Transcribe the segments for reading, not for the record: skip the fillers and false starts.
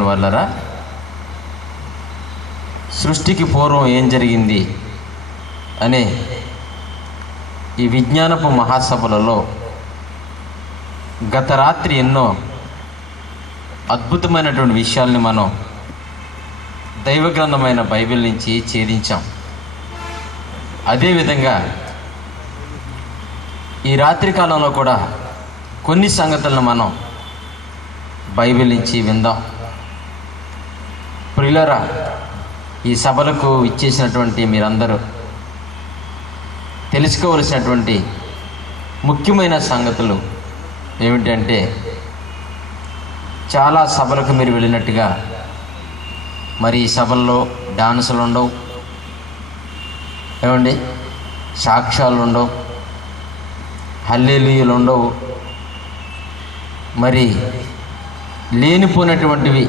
వల్లరా సృష్టికి పూర్వం ఏం జరిగింది అనే ఈ విజ్ఞానపు మహాసభలలో గత రాత్రి ఎన్నో అద్భుతమైనటువంటి విషయాల్ని మనం దైవ గ్రంథమైన బైబిల్ నుంచి ఛేదించాం. అదేవిధంగా ఈ రాత్రి కాలంలో కూడా కొన్ని సంగతులను మనం బైబిల్ నుంచి విందాం. ప్రియులారా, ఈ సభలకు ఇచ్చేసినటువంటి మీరందరూ తెలుసుకోవలసినటువంటి ముఖ్యమైన సంగతులు ఏమిటంటే, చాలా సభలకు మీరు వెళ్ళినట్టుగా మరి ఈ సభల్లో డాన్సులు ఉండవు, ఏమండి, సాక్ష్యాలు ఉండవు, హల్లెలూయాలు ఉండవు, మరి లేనిపోయినటువంటివి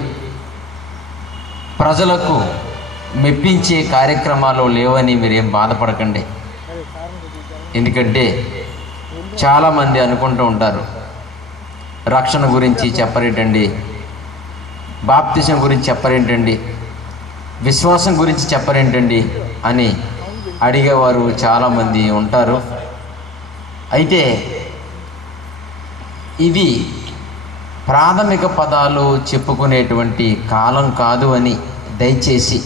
ప్రజలకు మెప్పించే కార్యక్రమాలు లేవని మీరేం బాధపడకండి. ఎందుకంటే చాలామంది అనుకుంటూ ఉంటారు, రక్షణ గురించి చెప్పరేంటండి, బాప్తిజం గురించి చెప్పరేంటండి, విశ్వాసం గురించి చెప్పరేంటండి అని అడిగేవారు చాలామంది ఉంటారు. అయితే ఇది ప్రాథమిక పదాలు చెప్పుకునేటువంటి కాలం కాదు అని దయచేసి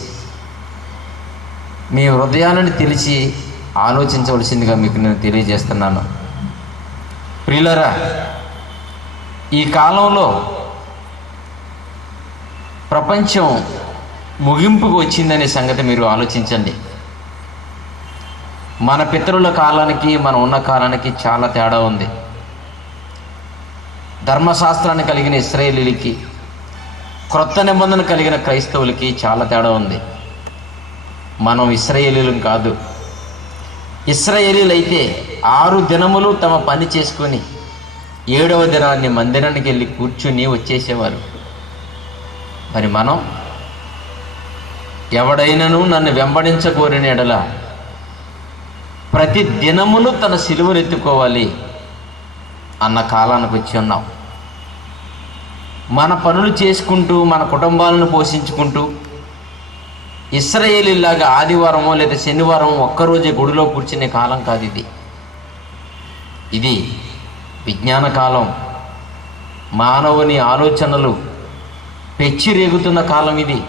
మీ హృదయాలను తెలిసి ఆలోచించవలసిందిగా మీకు నేను తెలియజేస్తున్నాను. ప్రియులారా, ఈ కాలంలో ప్రపంచం ముగింపుకు వచ్చిందనే సంగతి మీరు ఆలోచించండి. మన పితరుల కాలానికి మనం ఉన్న కాలానికి చాలా తేడా ఉంది. ధర్మశాస్త్రాన్ని కలిగిన ఇశ్రాయేలీలకి, క్రొత్త నిబంధన కలిగిన క్రైస్తవులకి చాలా తేడా ఉంది. మనం ఇశ్రాయేలీలం కాదు. ఇశ్రాయేలీలైతే 6 దినములు తమ పని చేసుకొని 7వ దినాన్ని మందిరానికి వెళ్ళి కూర్చుని వచ్చేసేవారు. మరి మనం, ఎవడైనను నన్ను వెంబడించకోరిన ఎడల ప్రతి దినములు తన సిలువను ఎత్తుకోవాలి అన్న కాలానికి వచ్చి ఉన్నాం. మన పనులు చేసుకుంటూ మన కుటుంబాలను పోషించుకుంటూ ఇశ్రాయేలీలాగా ఆదివారమో లేదా శనివారం ఒక్కరోజే గుడిలో కూర్చునే కాలం కాదు ఇది. ఇది విజ్ఞాన కాలం. మానవుని ఆలోచనలు పెచ్చిరేగుతున్న కాలం ఇది.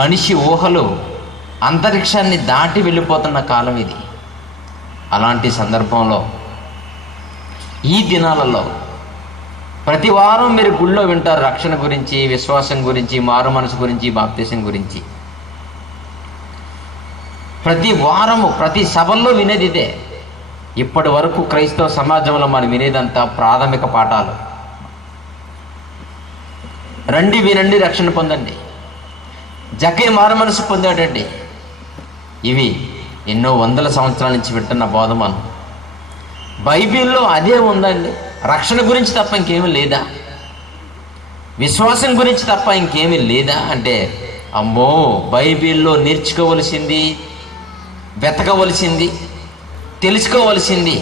మనిషి ఊహలు అంతరిక్షాన్ని దాటి వెళ్ళిపోతున్న కాలం ఇది. అలాంటి సందర్భంలో ఈ దినాలలో ప్రతి వారం మీరు గుళ్ళో వింటారు రక్షణ గురించి, విశ్వాసం గురించి, మారు మనసు గురించి, బాప్తిసం గురించి. ప్రతి వారము ప్రతి సభల్లో వినేది ఇదే. ఇప్పటి వరకు క్రైస్తవ సమాజంలో మనం వినేదంతా ప్రాథమిక పాఠాలు. రండి, వినండి, రక్షణ పొందండి. జకే మారు మనసు పొందాడండి. ఇవి ఎన్నో వందల సంవత్సరాల నుంచి వింటున్న బోధ. మనం బైబిల్లో అదే ఉందండి. రక్షణ గురించి తప్ప ఇంకేమీ లేదా? విశ్వాసం గురించి తప్ప ఇంకేమీ లేదా అంటే, అమ్మో, బైబిల్లో నేర్చుకోవలసింది, వెతకవలసింది, తెలుసుకోవలసింది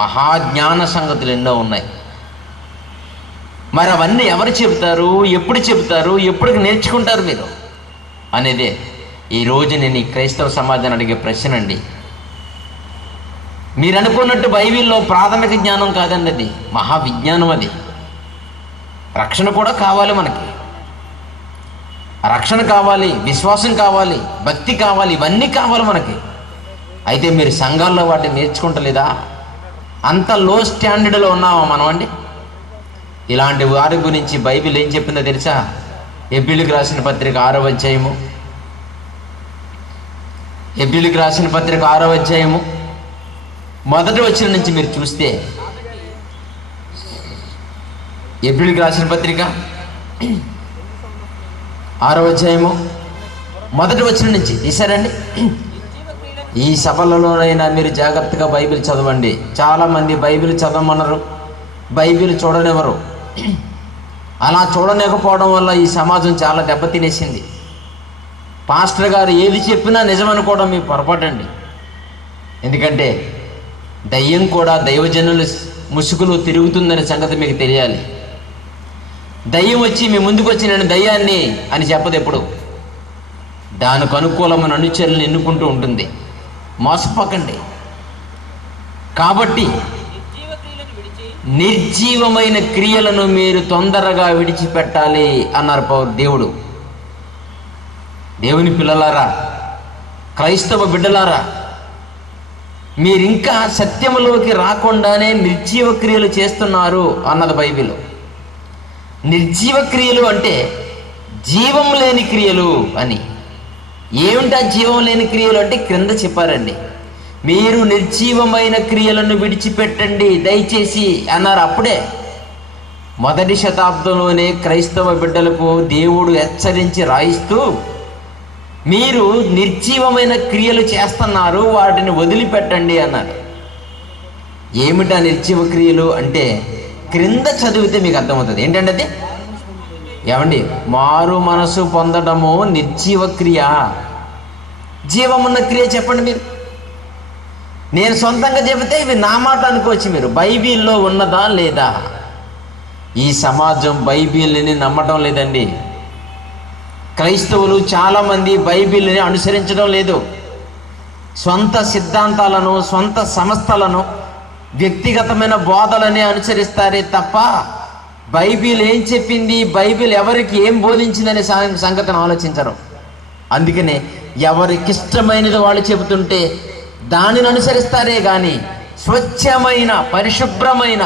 మహాజ్ఞాన సంగతులు ఎన్నో ఉన్నాయి. మరి అవన్నీ ఎవరు చెబుతారు, ఎప్పుడు చెబుతారు, ఎప్పుడు నేర్చుకుంటారు మీరు అనేదే ఈరోజు నేను ఈ క్రైస్తవ సమాజాన్ని అడిగే ప్రశ్న అండి. మీరు అనుకున్నట్టు బైబిల్లో ప్రాథమిక జ్ఞానం కాదండి, అది మహావిజ్ఞానం. అది రక్షణ కూడా కావాలి. మనకి రక్షణ కావాలి, విశ్వాసం కావాలి, భక్తి కావాలి, ఇవన్నీ కావాలి మనకి. అయితే మీరు సంఘాల్లో వాటిని నేర్చుకుంటలేదా? అంత లో స్టాండర్డ్లో ఉన్నామా మనం అండి? ఇలాంటి వారి గురించి బైబిల్ ఏం చెప్పిందో తెలుసా? హెబ్రీయులకు రాసిన పత్రిక 6వ అధ్యాయము, హెబ్రీయులకు రాసిన పత్రిక 6వ అధ్యాయము మొదటి వచనం నుంచి మీరు చూస్తే, హెబ్రీయులకు రాసిన పత్రిక 6వ అధ్యాయము మొదటి వచనం నుంచి తీశారండి. ఈ సభలలోనైనా మీరు జాగ్రత్తగా బైబిల్ చదవండి. చాలామంది బైబిల్ చదవమన్నారు, బైబిల్ చూడనివ్వరు. అలా చూడలేకపోవడం వల్ల ఈ సమాజం చాలా దెబ్బతినేసింది. పాస్టర్ గారు ఏది చెప్పినా నిజమనుకోవడం మీ పొరపాటండి. ఎందుకంటే దయ్యం కూడా దైవజనుల ముసుగులో తిరుగుతుందనే సంగతి మీకు తెలియాలి. దయ్యం వచ్చి మీ ముందుకు వచ్చి నేను దయ్యాన్ని అని చెప్పదు ఎప్పుడు. దానికి అనుకూలమైన అనుచరులను ఎన్నుకుంటూ ఉంటుంది. మోసపోకండి. కాబట్టి నిర్జీవమైన క్రియలను మీరు తొందరగా విడిచిపెట్టాలి అన్నారు దేవుడు. దేవుని పిల్లలారా, క్రైస్తవ బిడ్డలారా, మీరింకా సత్యములోకి రాకుండానే నిర్జీవ క్రియలు చేస్తున్నారు అన్నది బైబిల్. నిర్జీవ క్రియలు అంటే జీవం లేని క్రియలు అని. ఏమిటా జీవం లేని క్రియలు అంటే క్రింద చెప్పారండి. మీరు నిర్జీవమైన క్రియలను విడిచిపెట్టండి దయచేసి అన్నారు. అప్పుడే మొదటి శతాబ్దంలోనే క్రైస్తవ బిడ్డలకు దేవుడు హెచ్చరించి రాయిస్తూ, మీరు నిర్జీవమైన క్రియలు చేస్తున్నారు, వాటిని వదిలిపెట్టండి అన్నారు. ఏమిటా నిర్జీవ క్రియలు అంటే క్రింద చదివితే మీకు అర్థమవుతుంది. ఏంటంటే అది ఏమండి, మారు మనసు పొందడము నిర్జీవ క్రియ. జీవమున్న క్రియ చెప్పండి మీరు. నేను సొంతంగా చెబితే ఇవి నా మాట అనుకోవచ్చు మీరు. బైబిల్లో ఉన్నదా లేదా? ఈ సమాజం బైబిల్ని నమ్మటం లేదండి. క్రైస్తవులు చాలామంది బైబిల్ని అనుసరించడం లేదు. సొంత సిద్ధాంతాలను, సొంత సంస్థలను, వ్యక్తిగతమైన బోధలని అనుసరిస్తారే తప్ప బైబిల్ ఏం చెప్పింది, బైబిల్ ఎవరికి ఏం బోధించిందనే సంగతిని ఆలోచించరు. అందుకనే ఎవరికిష్టమైనది వాళ్ళు చెబుతుంటే దానిని అనుసరిస్తారే కానీ స్వచ్ఛమైన, పరిశుభ్రమైన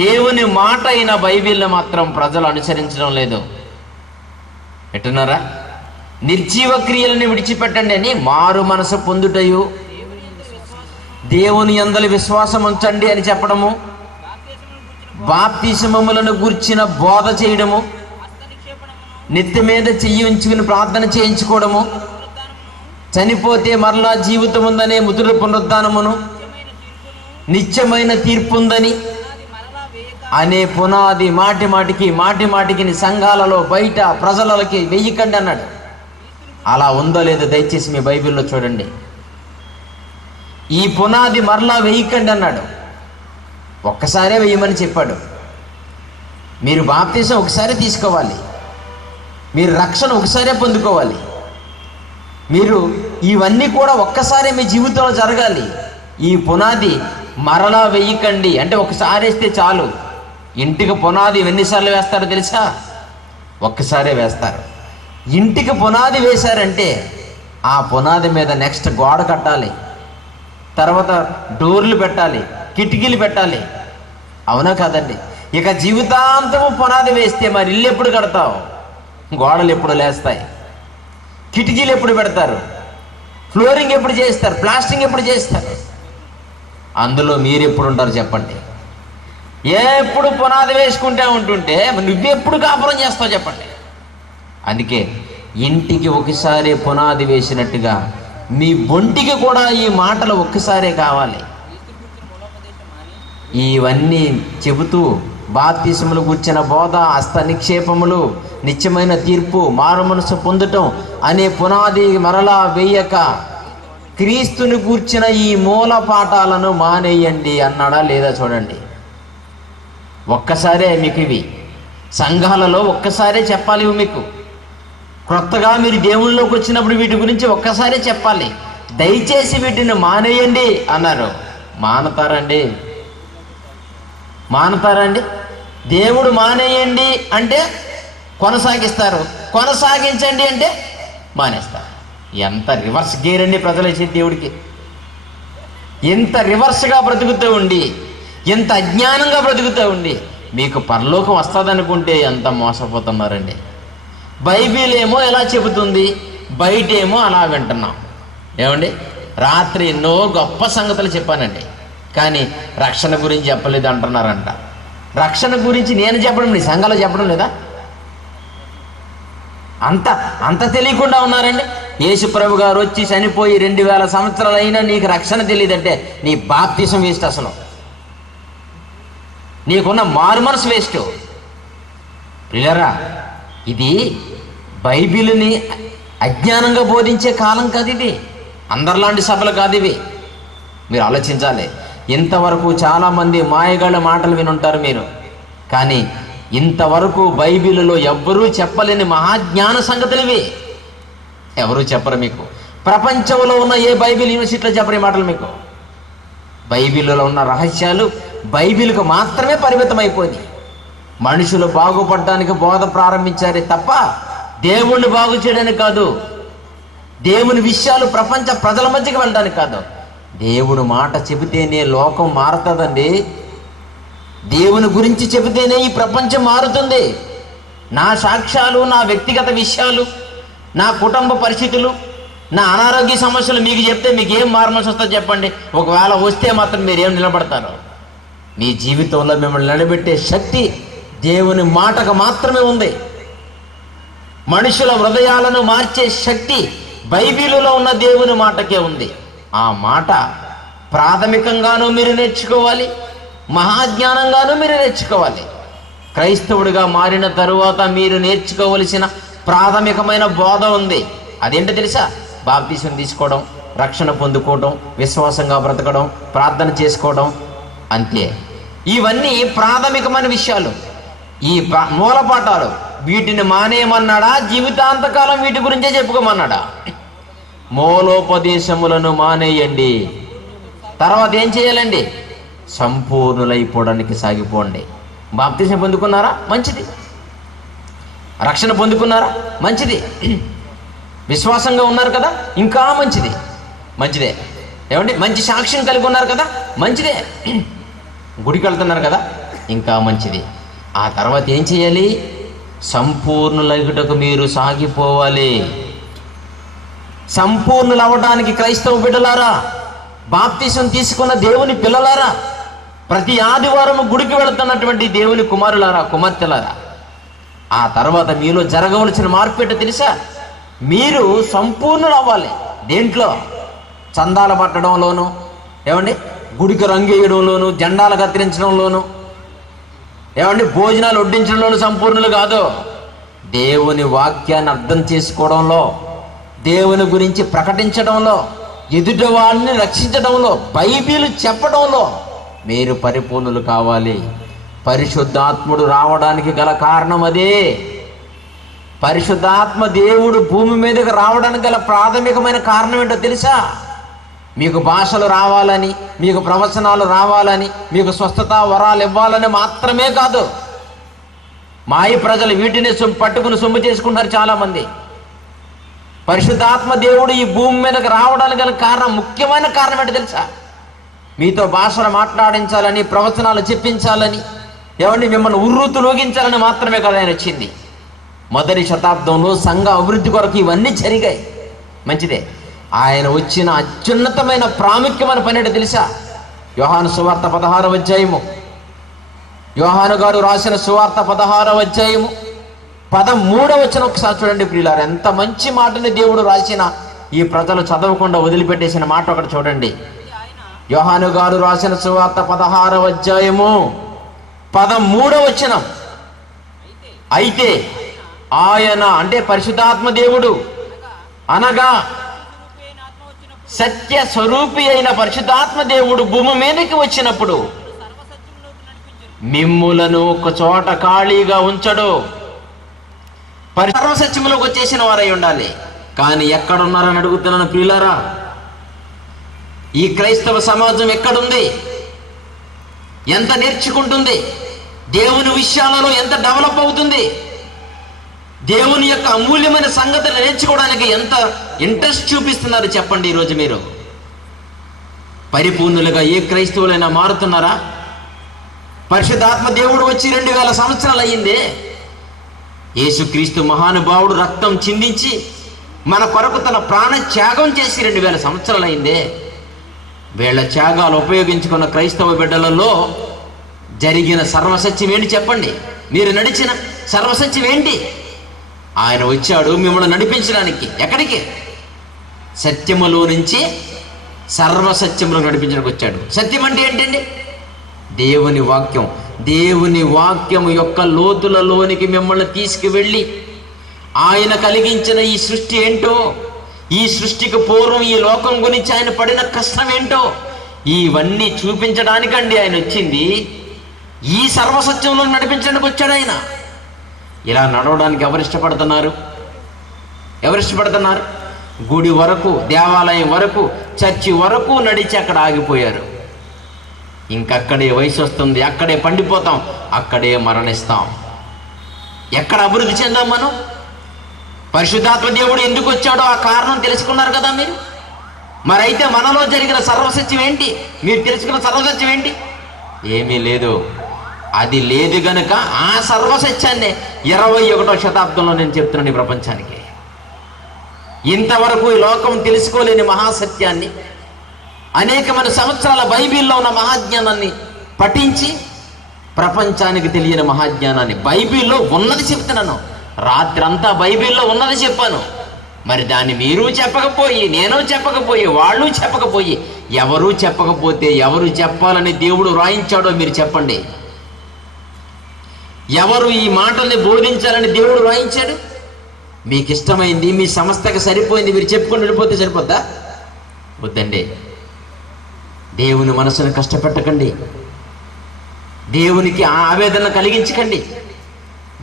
దేవుని మాట అయిన బైబిల్ని మాత్రం ప్రజలు అనుసరించడం లేదు. ఎట్టున్నారా? నిర్జీవ క్రియలను విడిచిపెట్టండి అని మారు మనసు పొందుటయు, దేవుని యందలి విశ్వాసం ఉంచండి అని చెప్పడము, బాప్తిస్మములను గూర్చిన బోధ చేయడము, నెత్తి మీద చెయ్యి ఉంచుకుని ప్రార్థన చేయించుకోవడము, చనిపోతే మరలా జీవితం ఉందనే మృతుల పునరుద్ధానమును, నిత్యమైన తీర్పు ఉందని అనే పునాది మాటి మాటికి సంఘాలలో బయట ప్రజలకి వెయ్యకండి అన్నాడు. అలా ఉందో లేదో దయచేసి మీ బైబిల్లో చూడండి. ఈ పునాది మరలా వేయకండి అన్నాడు. ఒక్కసారే వేయమని చెప్పాడు. మీరు బాప్తిసం ఒకసారి తీసుకోవాలి, మీరు రక్షణ ఒకసారే పొందుకోవాలి, మీరు ఇవన్నీ కూడా ఒక్కసారి మీ జీవితంలో జరగాలి. ఈ పునాది మరలా వేయకండి అంటే ఒకసారి వేస్తే చాలు. ఇంటికి పునాది ఎన్నిసార్లు వేస్తారో తెలుసా? ఒక్కసారే వేస్తారు. ఇంటికి పునాది వేశారంటే ఆ పునాది మీద నెక్స్ట్ గోడ కట్టాలి, తర్వాత డోర్లు పెట్టాలి, కిటికీలు పెట్టాలి. అవునా కాదండి? ఇక జీవితాంతము పునాది వేస్తే మరి ఇల్లు ఎప్పుడు కడతావు? గోడలు ఎప్పుడు లేస్తాయి? కిటికీలు ఎప్పుడు పెడతారు? ఫ్లోరింగ్ ఎప్పుడు చేస్తారు? ప్లాస్టింగ్ ఎప్పుడు చేస్తారు? అందులో మీరు ఎప్పుడు ఉంటారు చెప్పండి? ఎప్పుడు పునాది వేసుకుంటూ ఉంటుంటే నువ్వెప్పుడు కాపురం చేస్తావు చెప్పండి? అందుకే ఇంటికి ఒకసారి పునాది వేసినట్టుగా మీ ఒంటికి కూడా ఈ మాటలు ఒక్కసారే కావాలి. ఇవన్నీ చెబుతూ బాప్తిసములు కూర్చిన బోధ, హస్త నిక్షేపములు, నిత్యమైన తీర్పు, మారు మనసు పొందటం అనే పునాది మరలా వేయక క్రీస్తుని కూర్చిన ఈ మూల పాఠాలను మానేయండి అన్నాడా లేదా చూడండి. ఒక్కసారే మీకు ఇవి సంఘాలలో ఒక్కసారే చెప్పాలి. ఇవి మీకు కొత్తగా మీరు దేవుళ్ళలోకి వచ్చినప్పుడు వీటి గురించి ఒక్కసారే చెప్పాలి. దయచేసి వీటిని మానేయండి అన్నారు. మానతారండి? దేవుడు మానేయండి అంటే కొనసాగిస్తారు, కొనసాగించండి అంటే మానేస్తారు. ఎంత రివర్స్ గేర్ అండి ప్రజలు వచ్చేది దేవుడికి. ఎంత రివర్స్గా బ్రతుకుతూ ఉండి, ఎంత అజ్ఞానంగా బ్రతుకుతూ ఉండి మీకు పరలోకం వస్తుందనుకుంటే ఎంత మోసపోతున్నారండి. బైబిల్ ఏమో ఎలా చెబుతుంది, బయటేమో అలా వింటున్నాం. ఏమండి, రాత్రి ఎన్నో గొప్ప సంగతులు చెప్పానండి, కానీ రక్షణ గురించి చెప్పలేదు అంటున్నారంట. రక్షణ గురించి నేను చెప్పడం, నీ సంఘాలు చెప్పడం లేదా? అంత తెలియకుండా ఉన్నారండి. యేసుప్రభు గారు వచ్చి చనిపోయి 2000 సంవత్సరాలు అయినా నీకు రక్షణ తెలియదంటే నీ బాప్తిసం వేస్ట్. అసలు నీకున్న మారు మనసు వేస్ట్. ప్రియులారా, ఇది బైబిల్ని అజ్ఞానంగా బోధించే కాలం కాదు ఇది. అందరిలాంటి సభలు కాదు ఇవి. మీరు ఆలోచించాలి. ఇంతవరకు చాలామంది మాయగాళ్ళ మాటలు వినుంటారు మీరు, కానీ ఇంతవరకు బైబిల్లో ఎవ్వరూ చెప్పలేని మహాజ్ఞాన సంగతులు ఇవి. ఎవరూ చెప్పరు మీకు. ప్రపంచంలో ఉన్న ఏ బైబిల్ యూనివర్సిటీలో చెప్పరు ఈ మాటలు మీకు. బైబిల్లో ఉన్న రహస్యాలు బైబిల్కు మాత్రమే పరిమితమైపోయింది. మనుషులు బాగుపడడానికి బోధ ప్రారంభించారే తప్ప దేవుణ్ణి బాగు చేయడానికి కాదు, దేవుని విషయాలు ప్రపంచ ప్రజల మధ్యకి వెళ్ళడానికి కాదు. దేవుడు మాట చెబితేనే లోకం మారుతుందండి. దేవుని గురించి చెబితేనే ఈ ప్రపంచం మారుతుంది. నా సాక్ష్యాలు, నా వ్యక్తిగత విషయాలు, నా కుటుంబ పరిస్థితులు, నా అనారోగ్య సమస్యలు మీకు చెప్తే మీకు ఏం మారమని వస్తుందో చెప్పండి. ఒకవేళ వస్తే మాత్రం మీరు ఏం నిలబడతారు? మీ జీవితంలో మిమ్మల్ని నిలబెట్టే శక్తి దేవుని మాటకు మాత్రమే ఉంది. మనుషుల హృదయాలను మార్చే శక్తి బైబిలులో ఉన్న దేవుని మాటకే ఉంది. ఆ మాట ప్రాథమికంగానూ మీరు నేర్చుకోవాలి, మహాజ్ఞానంగానూ మీరు నేర్చుకోవాలి. క్రైస్తవుడిగా మారిన తరువాత మీరు నేర్చుకోవలసిన ప్రాథమికమైన బోధ ఉంది. అదేంటో తెలుసా? బాప్తిసం తీసుకోవడం, రక్షణ పొందుకోవడం, విశ్వాసంగా బ్రతకడం, ప్రార్థన చేసుకోవడం, అంతే. ఇవన్నీ ప్రాథమికమైన విషయాలు, ఈ మూలపాఠాలు. వీటిని మానేయమన్నాడా? జీవితాంతకాలం వీటి గురించే చెప్పుకోమన్నాడా? మూలోపదేశములను మానేయండి. తర్వాత ఏం చేయాలండి? సంపూర్ణులైపోవడానికి సాగిపోండి. బాప్తిసం పొందుకున్నారా? మంచిది. రక్షణ పొందుకున్నారా? మంచిది. విశ్వాసంగా ఉన్నారు కదా? ఇంకా మంచిది. మంచిదే. ఏమండి? మంచి సాక్ష్యం కలిగి ఉన్నారు కదా? మంచిదే. గుడికి వెళ్తున్నారు కదా? ఇంకా మంచిది. ఆ తర్వాత ఏం చేయాలి? సంపూర్ణులగుటకు మీరు సాగిపోవాలి. సంపూర్ణులు అవ్వడానికి క్రైస్తవ బిడ్డలారా, బాప్తిసం తీసుకున్న దేవుని పిల్లలారా, ప్రతి ఆదివారం గుడికి వెళుతున్నటువంటి దేవుని కుమారులారా, కుమార్తెలారా, ఆ తర్వాత మీలో జరగవలసిన మార్పు ఏంటో తెలుసా? మీరు సంపూర్ణులు అవ్వాలి. దేంట్లో? చందాలు పట్టడంలోను, ఏమండి, గుడికి రంగేయడంలోను, జెండాలు కత్తిరించడంలోను, ఏమండి, భోజనాలు వడ్డించడంలోను సంపూర్ణులు కాదు. దేవుని వాక్యాన్ని అర్థం చేసుకోవడంలో, దేవుని గురించి ప్రకటించడంలో, ఎదుటి వాళ్ళని రక్షించడంలో, బైబిల్ చెప్పడంలో మీరు పరిపూర్ణులు కావాలి. పరిశుద్ధాత్ముడు రావడానికి గల కారణం అదే. పరిశుద్ధాత్మ దేవుడు భూమి మీదకి రావడానికి గల ప్రాథమికమైన కారణం ఏంటో తెలుసా? మీకు భాషలు రావాలని, మీకు ప్రవచనాలు రావాలని, మీకు స్వస్థత వరాలు ఇవ్వాలని మాత్రమే కాదు. మాయి ప్రజలు వీటిని పట్టుకుని సొమ్ము చేసుకుంటారు చాలామంది. పరిశుద్ధాత్మ దేవుడు ఈ భూమి మీదకి రావడానికి గల కారణం, ముఖ్యమైన కారణం ఏంటో తెలుసా? మీతో భాషలు మాట్లాడించాలని, ప్రవచనాలు చెప్పించాలని, ఏమండి, మిమ్మల్ని ఉర్రూతులోగించాలని మాత్రమే కదా ఆయన వచ్చింది. మొదటి శతాబ్దంలో సంఘ అభివృద్ధి కొరకు ఇవన్నీ జరిగాయి. మంచిదే. ఆయన వచ్చిన అత్యున్నతమైన ప్రాముఖ్యమైన పని ఏంటో తెలుసా? యోహాను సువార్త 16వ అధ్యాయము, యోహాను గారు రాసిన సువార్త 16వ అధ్యాయము 13వ వచనం ఒకసారి చూడండి ప్రియులారా. ఎంత మంచి మాటని దేవుడు రాసిన, ఈ ప్రజలు చదవకుండా వదిలిపెట్టేసిన మాట ఒకటి చూడండి. యోహాను గారు రాసిన సువార్త 16వ అధ్యాయము 13వ వచనం. అయితే ఆయన, అంటే పరిశుద్ధాత్మ దేవుడు, అనగా సత్య స్వరూపి అయిన పరిశుద్ధాత్మ దేవుడు భూమి మీదకి వచ్చినప్పుడు మిమ్ములను ఒక చోట ఖాళీగా ఉంచడు. సర్వసత్యములోకి వచ్చేసిన వారై ఉండాలి. కానీ ఎక్కడున్నారని అడుగుతున్నాను ప్రియులారా. ఈ క్రైస్తవ సమాజం ఎక్కడుంది? ఎంత నేర్చుకుంటుంది? దేవుని విషయాలలో ఎంత డెవలప్ అవుతుంది? దేవుని యొక్క అమూల్యమైన సంగతులు నేర్చుకోవడానికి ఎంత ఇంట్రెస్ట్ చూపిస్తున్నారు చెప్పండి. ఈరోజు మీరు పరిపూర్ణులుగా ఏ క్రైస్తవులైనా మారుతున్నారా? పరిశుద్ధాత్మ దేవుడు వచ్చి 2000 సంవత్సరాలు అయ్యిందే. యేసుక్రీస్తు మహానుభావుడు రక్తం చిందించి మన కొరకు తన ప్రాణ త్యాగం చేసి 2000 సంవత్సరాలు అయిందే. వీళ్ళ త్యాగాలు ఉపయోగించుకున్న క్రైస్తవ బిడ్డలలో జరిగిన సర్వసత్యం ఏంటి చెప్పండి? మీరు నడిచిన సర్వసత్యం ఏంటి? ఆయన వచ్చాడు మిమ్మల్ని నడిపించడానికి. ఎక్కడికి? సత్యములో నుంచి సర్వసత్యములో నడిపించడానికి వచ్చాడు. సత్యం అంటే ఏంటండి? దేవుని వాక్యం. దేవుని వాక్యం యొక్క లోతులలోనికి మిమ్మల్ని తీసుకువెళ్ళి ఆయన కలిగించిన ఈ సృష్టి ఏంటో, ఈ సృష్టికి పూర్వం ఈ లోకం గురించి ఆయన పడిన కష్టం ఏంటో, ఇవన్నీ చూపించడానికండి ఆయన వచ్చింది. ఈ సర్వసత్యంలో నడిపించడానికి వచ్చాడు ఆయన. ఇలా నడవడానికి ఎవరు ఇష్టపడుతున్నారు? గుడి వరకు, దేవాలయం వరకు, చర్చి వరకు నడిచి అక్కడ ఆగిపోయారు. ఇంకక్కడే వయసు వస్తుంది, అక్కడే పండిపోతాం, అక్కడే మరణిస్తాం. ఎక్కడ అభివృద్ధి చెందాం మనం? పరిశుద్ధాత్మ దేవుడు ఎందుకు వచ్చాడో ఆ కారణం తెలుసుకున్నారు కదా మీరు. మరైతే మనలో జరిగిన సర్వసత్యం ఏంటి? మీరు తెలుసుకున్న సర్వసత్యం ఏంటి? ఏమీ లేదు. అది లేదు గనుక ఆ సర్వసత్యాన్ని 21వ శతాబ్దంలో నేను చెప్తున్నాను ఈ ప్రపంచానికి. ఇంతవరకు ఈ లోకం తెలుసుకోలేని మహాసత్యాన్ని, అనేకమైన సంవత్సరాల బైబిల్లో ఉన్న మహాజ్ఞానాన్ని పఠించి ప్రపంచానికి తెలియని మహాజ్ఞానాన్ని బైబిల్లో ఉన్నది చెప్తున్నాను. రాత్రంతా బైబిల్లో ఉన్నది చెప్పాను. మరి దాన్ని మీరు చెప్పకపోయి, నేను చెప్పకపోయి, వాళ్ళు చెప్పకపోయి, ఎవరు చెప్పకపోతే ఎవరు చెప్పాలని దేవుడు రాయించాడో మీరు చెప్పండి. ఎవరు ఈ మాటల్ని బోధించాలని దేవుడు రాయించాడు? మీకు ఇష్టమైంది, మీ సంస్థకి సరిపోయింది మీరు చెప్పుకొని వెళ్ళిపోతే సరిపోద్దా? వద్దండి. దేవుని మనసును కష్టపెట్టకండి, దేవునికి ఆ ఆవేదన కలిగించకండి.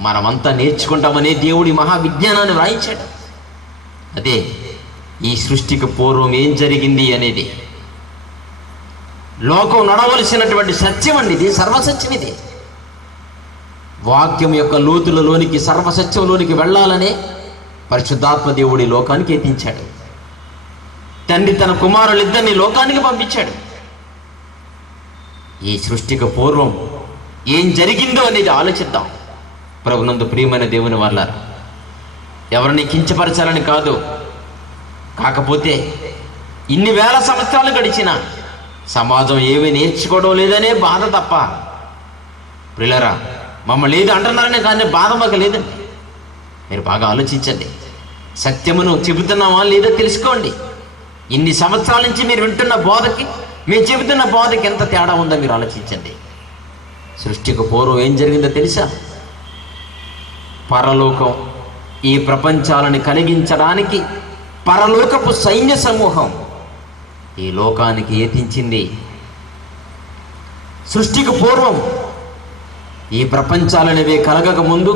మనమంతా నేర్చుకుంటామని దేవుడి మహావిజ్ఞానాన్ని రాయించాడు. అదే ఈ సృష్టికి పూర్వం ఏం జరిగింది అనేది లోకం నడవలసినటువంటి సత్యం అండి. ఇది సర్వసత్యం. ఇది వాక్యం యొక్క లోతులలోనికి, సర్వసత్యంలోనికి వెళ్ళాలనే పరిశుద్ధాత్మ దేవుడి లోకానికి ఎత్తించాడు. తండ్రి తన కుమారులిద్దరిని లోకానికి పంపించాడు. ఈ సృష్టికి పూర్వం ఏం జరిగిందో అనేది ఆలోచిద్దాం. ప్రభునందు ప్రియమైన దేవుని వారలారా, ఎవరిని కించపరచాలని కాదు, కాకపోతే ఇన్ని వేల సంవత్సరాలు గడిచిన సమాజం ఏమీ నేర్చుకోవడం లేదనే బాధ తప్ప. ప్రియులారా, మమ్మల్ని లేదు అంటున్నారనే కానీ బాధ మాకు లేదండి. మీరు బాగా ఆలోచించండి. సత్యమును చెబుతున్నామా లేదో తెలుసుకోండి. ఇన్ని సంవత్సరాల నుంచి మీరు వింటున్న బోధకి, మీరు చెబుతున్న బోధకి ఎంత తేడా ఉందో మీరు ఆలోచించండి. సృష్టికి పూర్వం ఏం జరిగిందో తెలుసా? పరలోకం ఈ ప్రపంచాలను కలిగించడానికి పరలోకపు సైన్య సమూహం ఈ లోకానికి ఏతించింది. సృష్టికి పూర్వం ఈ ప్రపంచాలనేవి కలగక ముందు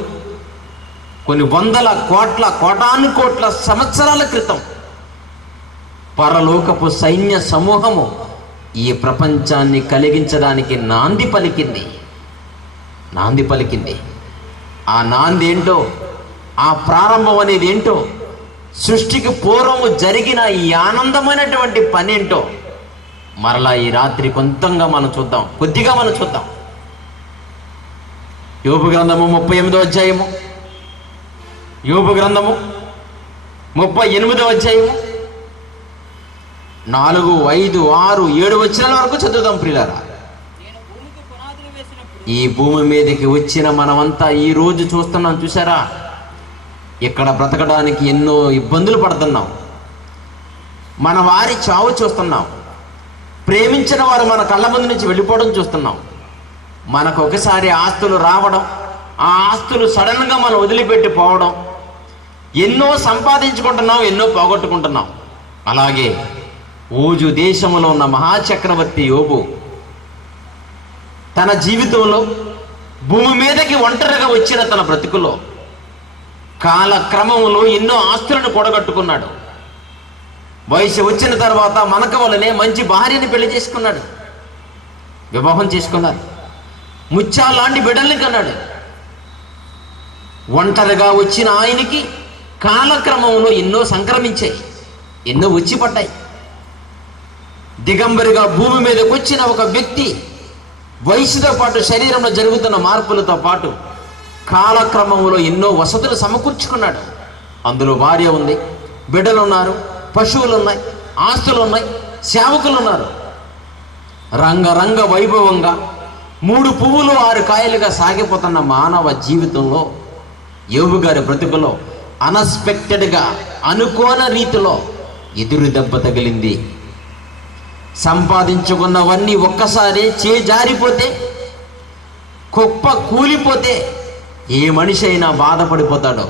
కొన్ని వందల కోట్ల, కోటాను కోట్ల సంవత్సరాల క్రితం పరలోకపు సైన్య సమూహము ఈ ప్రపంచాన్ని కలిగించడానికి నాంది పలికింది. ఆ నాంది ఏంటో, ఆ ప్రారంభం అనేది ఏంటో, సృష్టికి పూర్వము జరిగిన ఈ ఆనందమైనటువంటి పని ఏంటో మరలా ఈ రాత్రి కొద్దిగా మనం చూద్దాం. యోబు గ్రంథము 38వ అధ్యాయము, యోబు గ్రంథము 38వ అధ్యాయము 4, 5, 6, 7 వచనాల వరకు చదువుదాం ప్రియులారా. ఈ భూమి మీదకి వచ్చిన మనమంతా ఈ రోజు చూస్తున్నాం. చూసారా, ఇక్కడ బ్రతకడానికి ఎన్నో ఇబ్బందులు పడుతున్నాం. మన వారి చావు చూస్తున్నాం. ప్రేమించిన వారు మన కళ్ళ ముందు నుంచి వెళ్ళిపోవడం చూస్తున్నాం. మనకు ఒకసారి ఆస్తులు రావడం, ఆ ఆస్తులు సడన్గా మనం వదిలిపెట్టి పోవడం, ఎన్నో సంపాదించుకుంటున్నాం, ఎన్నో పోగొట్టుకుంటున్నాం. అలాగే ఊజు దేశంలో ఉన్న మహాచక్రవర్తి యోబు తన జీవితంలో భూమి మీదకి ఒంటరిగా వచ్చిన తన బ్రతుకులో కాలక్రమంలో ఎన్నో ఆస్తులను కూడగట్టుకున్నాడు. వయసు వచ్చిన తర్వాత మనకు వలనే మంచి భార్యని పెళ్లి చేసుకున్నాడు, వివాహం చేసుకున్నాడు, ముత్యాలాంటి బిడ్డల్ని కన్నాడు. ఒంటరిగా వచ్చిన ఆయనకి కాలక్రమంలో ఎన్నో సంక్రమించాయి, ఎన్నో వచ్చి పడ్డాయి. దిగంబరిగా భూమి మీదకి వచ్చిన ఒక వ్యక్తి వయసుతో పాటు శరీరంలో జరుగుతున్న మార్పులతో పాటు కాలక్రమంలో ఎన్నో వసతులు సమకూర్చుకున్నాడు. అందులో భార్య ఉంది, బిడ్డలు ఉన్నారు, పశువులు ఉన్నాయి, ఆస్తులు ఉన్నాయి, సేవకులు ఉన్నారు. రంగరంగ వైభవంగా 3 పువ్వులు 6 కాయలుగా సాగిపోతున్న మానవ జీవితంలో యోబు గారి బ్రతుకులో అన్ఎక్స్పెక్టెడ్గా, అనుకోని రీతిలో ఎదురు దెబ్బ తగిలింది. సంపాదించుకున్నవన్నీ ఒక్కసారి చేజారిపోతే, కుప్ప కూలిపోతే ఏ మనిషి అయినా బాధపడిపోతాడో.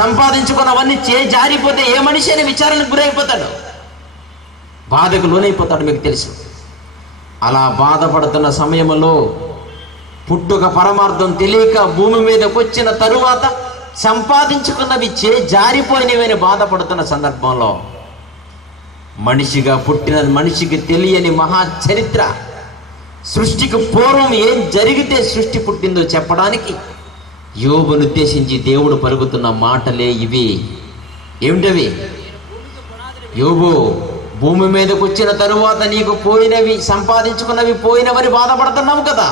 సంపాదించుకున్నవన్నీ చేజారిపోతే ఏ మనిషి అయినా విచారణకు గురైపోతాడు, బాధకు లోనైపోతాడు. మీకు తెలుసు. అలా బాధపడుతున్న సమయంలో పుట్టుక పరమార్థం తెలియక భూమి మీదకి వచ్చిన తరువాత సంపాదించుకున్నవి జారిపోయినవని బాధపడుతున్న సందర్భంలో మనిషిగా పుట్టిన మనిషికి తెలియని మహా చరిత్ర, సృష్టికి పూర్వం ఏం జరిగితే సృష్టి పుట్టిందో చెప్పడానికి యోబును ఉద్దేశించి దేవుడు పలుకుతున్న మాటలే ఇవి. ఏమిటవి? యోబు, భూమి మీదకి వచ్చిన తరువాత నీకు పోయినవి, సంపాదించుకున్నవి పోయినవని బాధపడుతున్నావు కదా.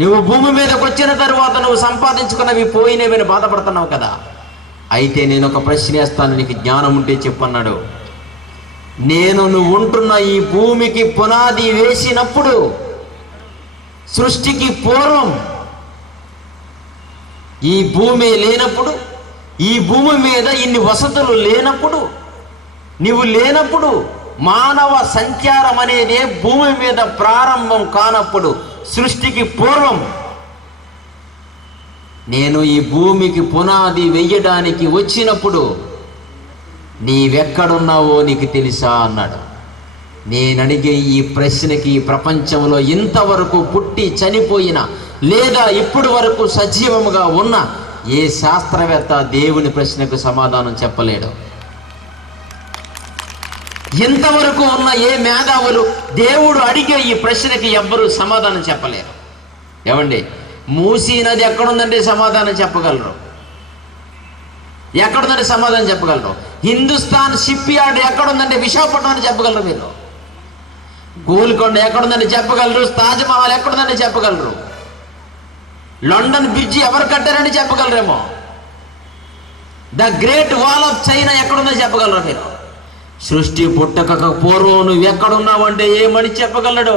నువ్వు భూమి మీదకి వచ్చిన తరువాత నువ్వు సంపాదించుకున్నవి పోయినవని బాధపడుతున్నావు కదా. అయితే నేను ఒక ప్రశ్న వేస్తాను, నీకు జ్ఞానం ఉంటే చెప్పన్నాడు. నువ్వు ఉంటున్న ఈ భూమికి పునాది వేసినప్పుడు, సృష్టికి పూర్వం ఈ భూమి లేనప్పుడు, ఈ భూమి మీద ఇన్ని వసతులు లేనప్పుడు, నీవు లేనప్పుడు, మానవ సంచారం అనేది భూమి మీద ప్రారంభం కానప్పుడు, సృష్టికి పూర్వం నేను ఈ భూమికి పునాది వెయ్యడానికి వచ్చినప్పుడు నీవెక్కడున్నావో నీకు తెలుసా అన్నాడు. నేను అడిగే ఈ ప్రశ్నకి ప్రపంచంలో ఇంతవరకు పుట్టి చనిపోయిన లేదా ఇప్పటి వరకు సజీవముగా ఉన్న ఏ శాస్త్రవేత్త దేవుని ప్రశ్నకు సమాధానం చెప్పలేడు. ఇంతవరకు ఉన్న ఏ మేధావులు దేవుడు అడిగే ఈ ప్రశ్నకి ఎవ్వరూ సమాధానం చెప్పలేరు. ఏమండి, మూసీ నది ఎక్కడుందంటే సమాధానం చెప్పగలరు. ఎక్కడుందంటే సమాధానం చెప్పగలరు. హిందుస్థాన్ షిప్ యార్డ్ ఎక్కడుందంటే విశాఖపట్నం అని చెప్పగలరు. మీరు గోల్కొండ ఎక్కడుందని చెప్పగలరు. తాజ్మహల్ ఎక్కడుందని చెప్పగలరు. లండన్ బ్రిడ్జి ఎవరు కట్టారని చెప్పగలరేమో. The great wall of China ఎక్కడుందని చెప్పగలరు మీరు. సృష్టి పుట్టక పూర్వం నువ్వు ఎక్కడున్నావంటే ఏమని చెప్పగలడు.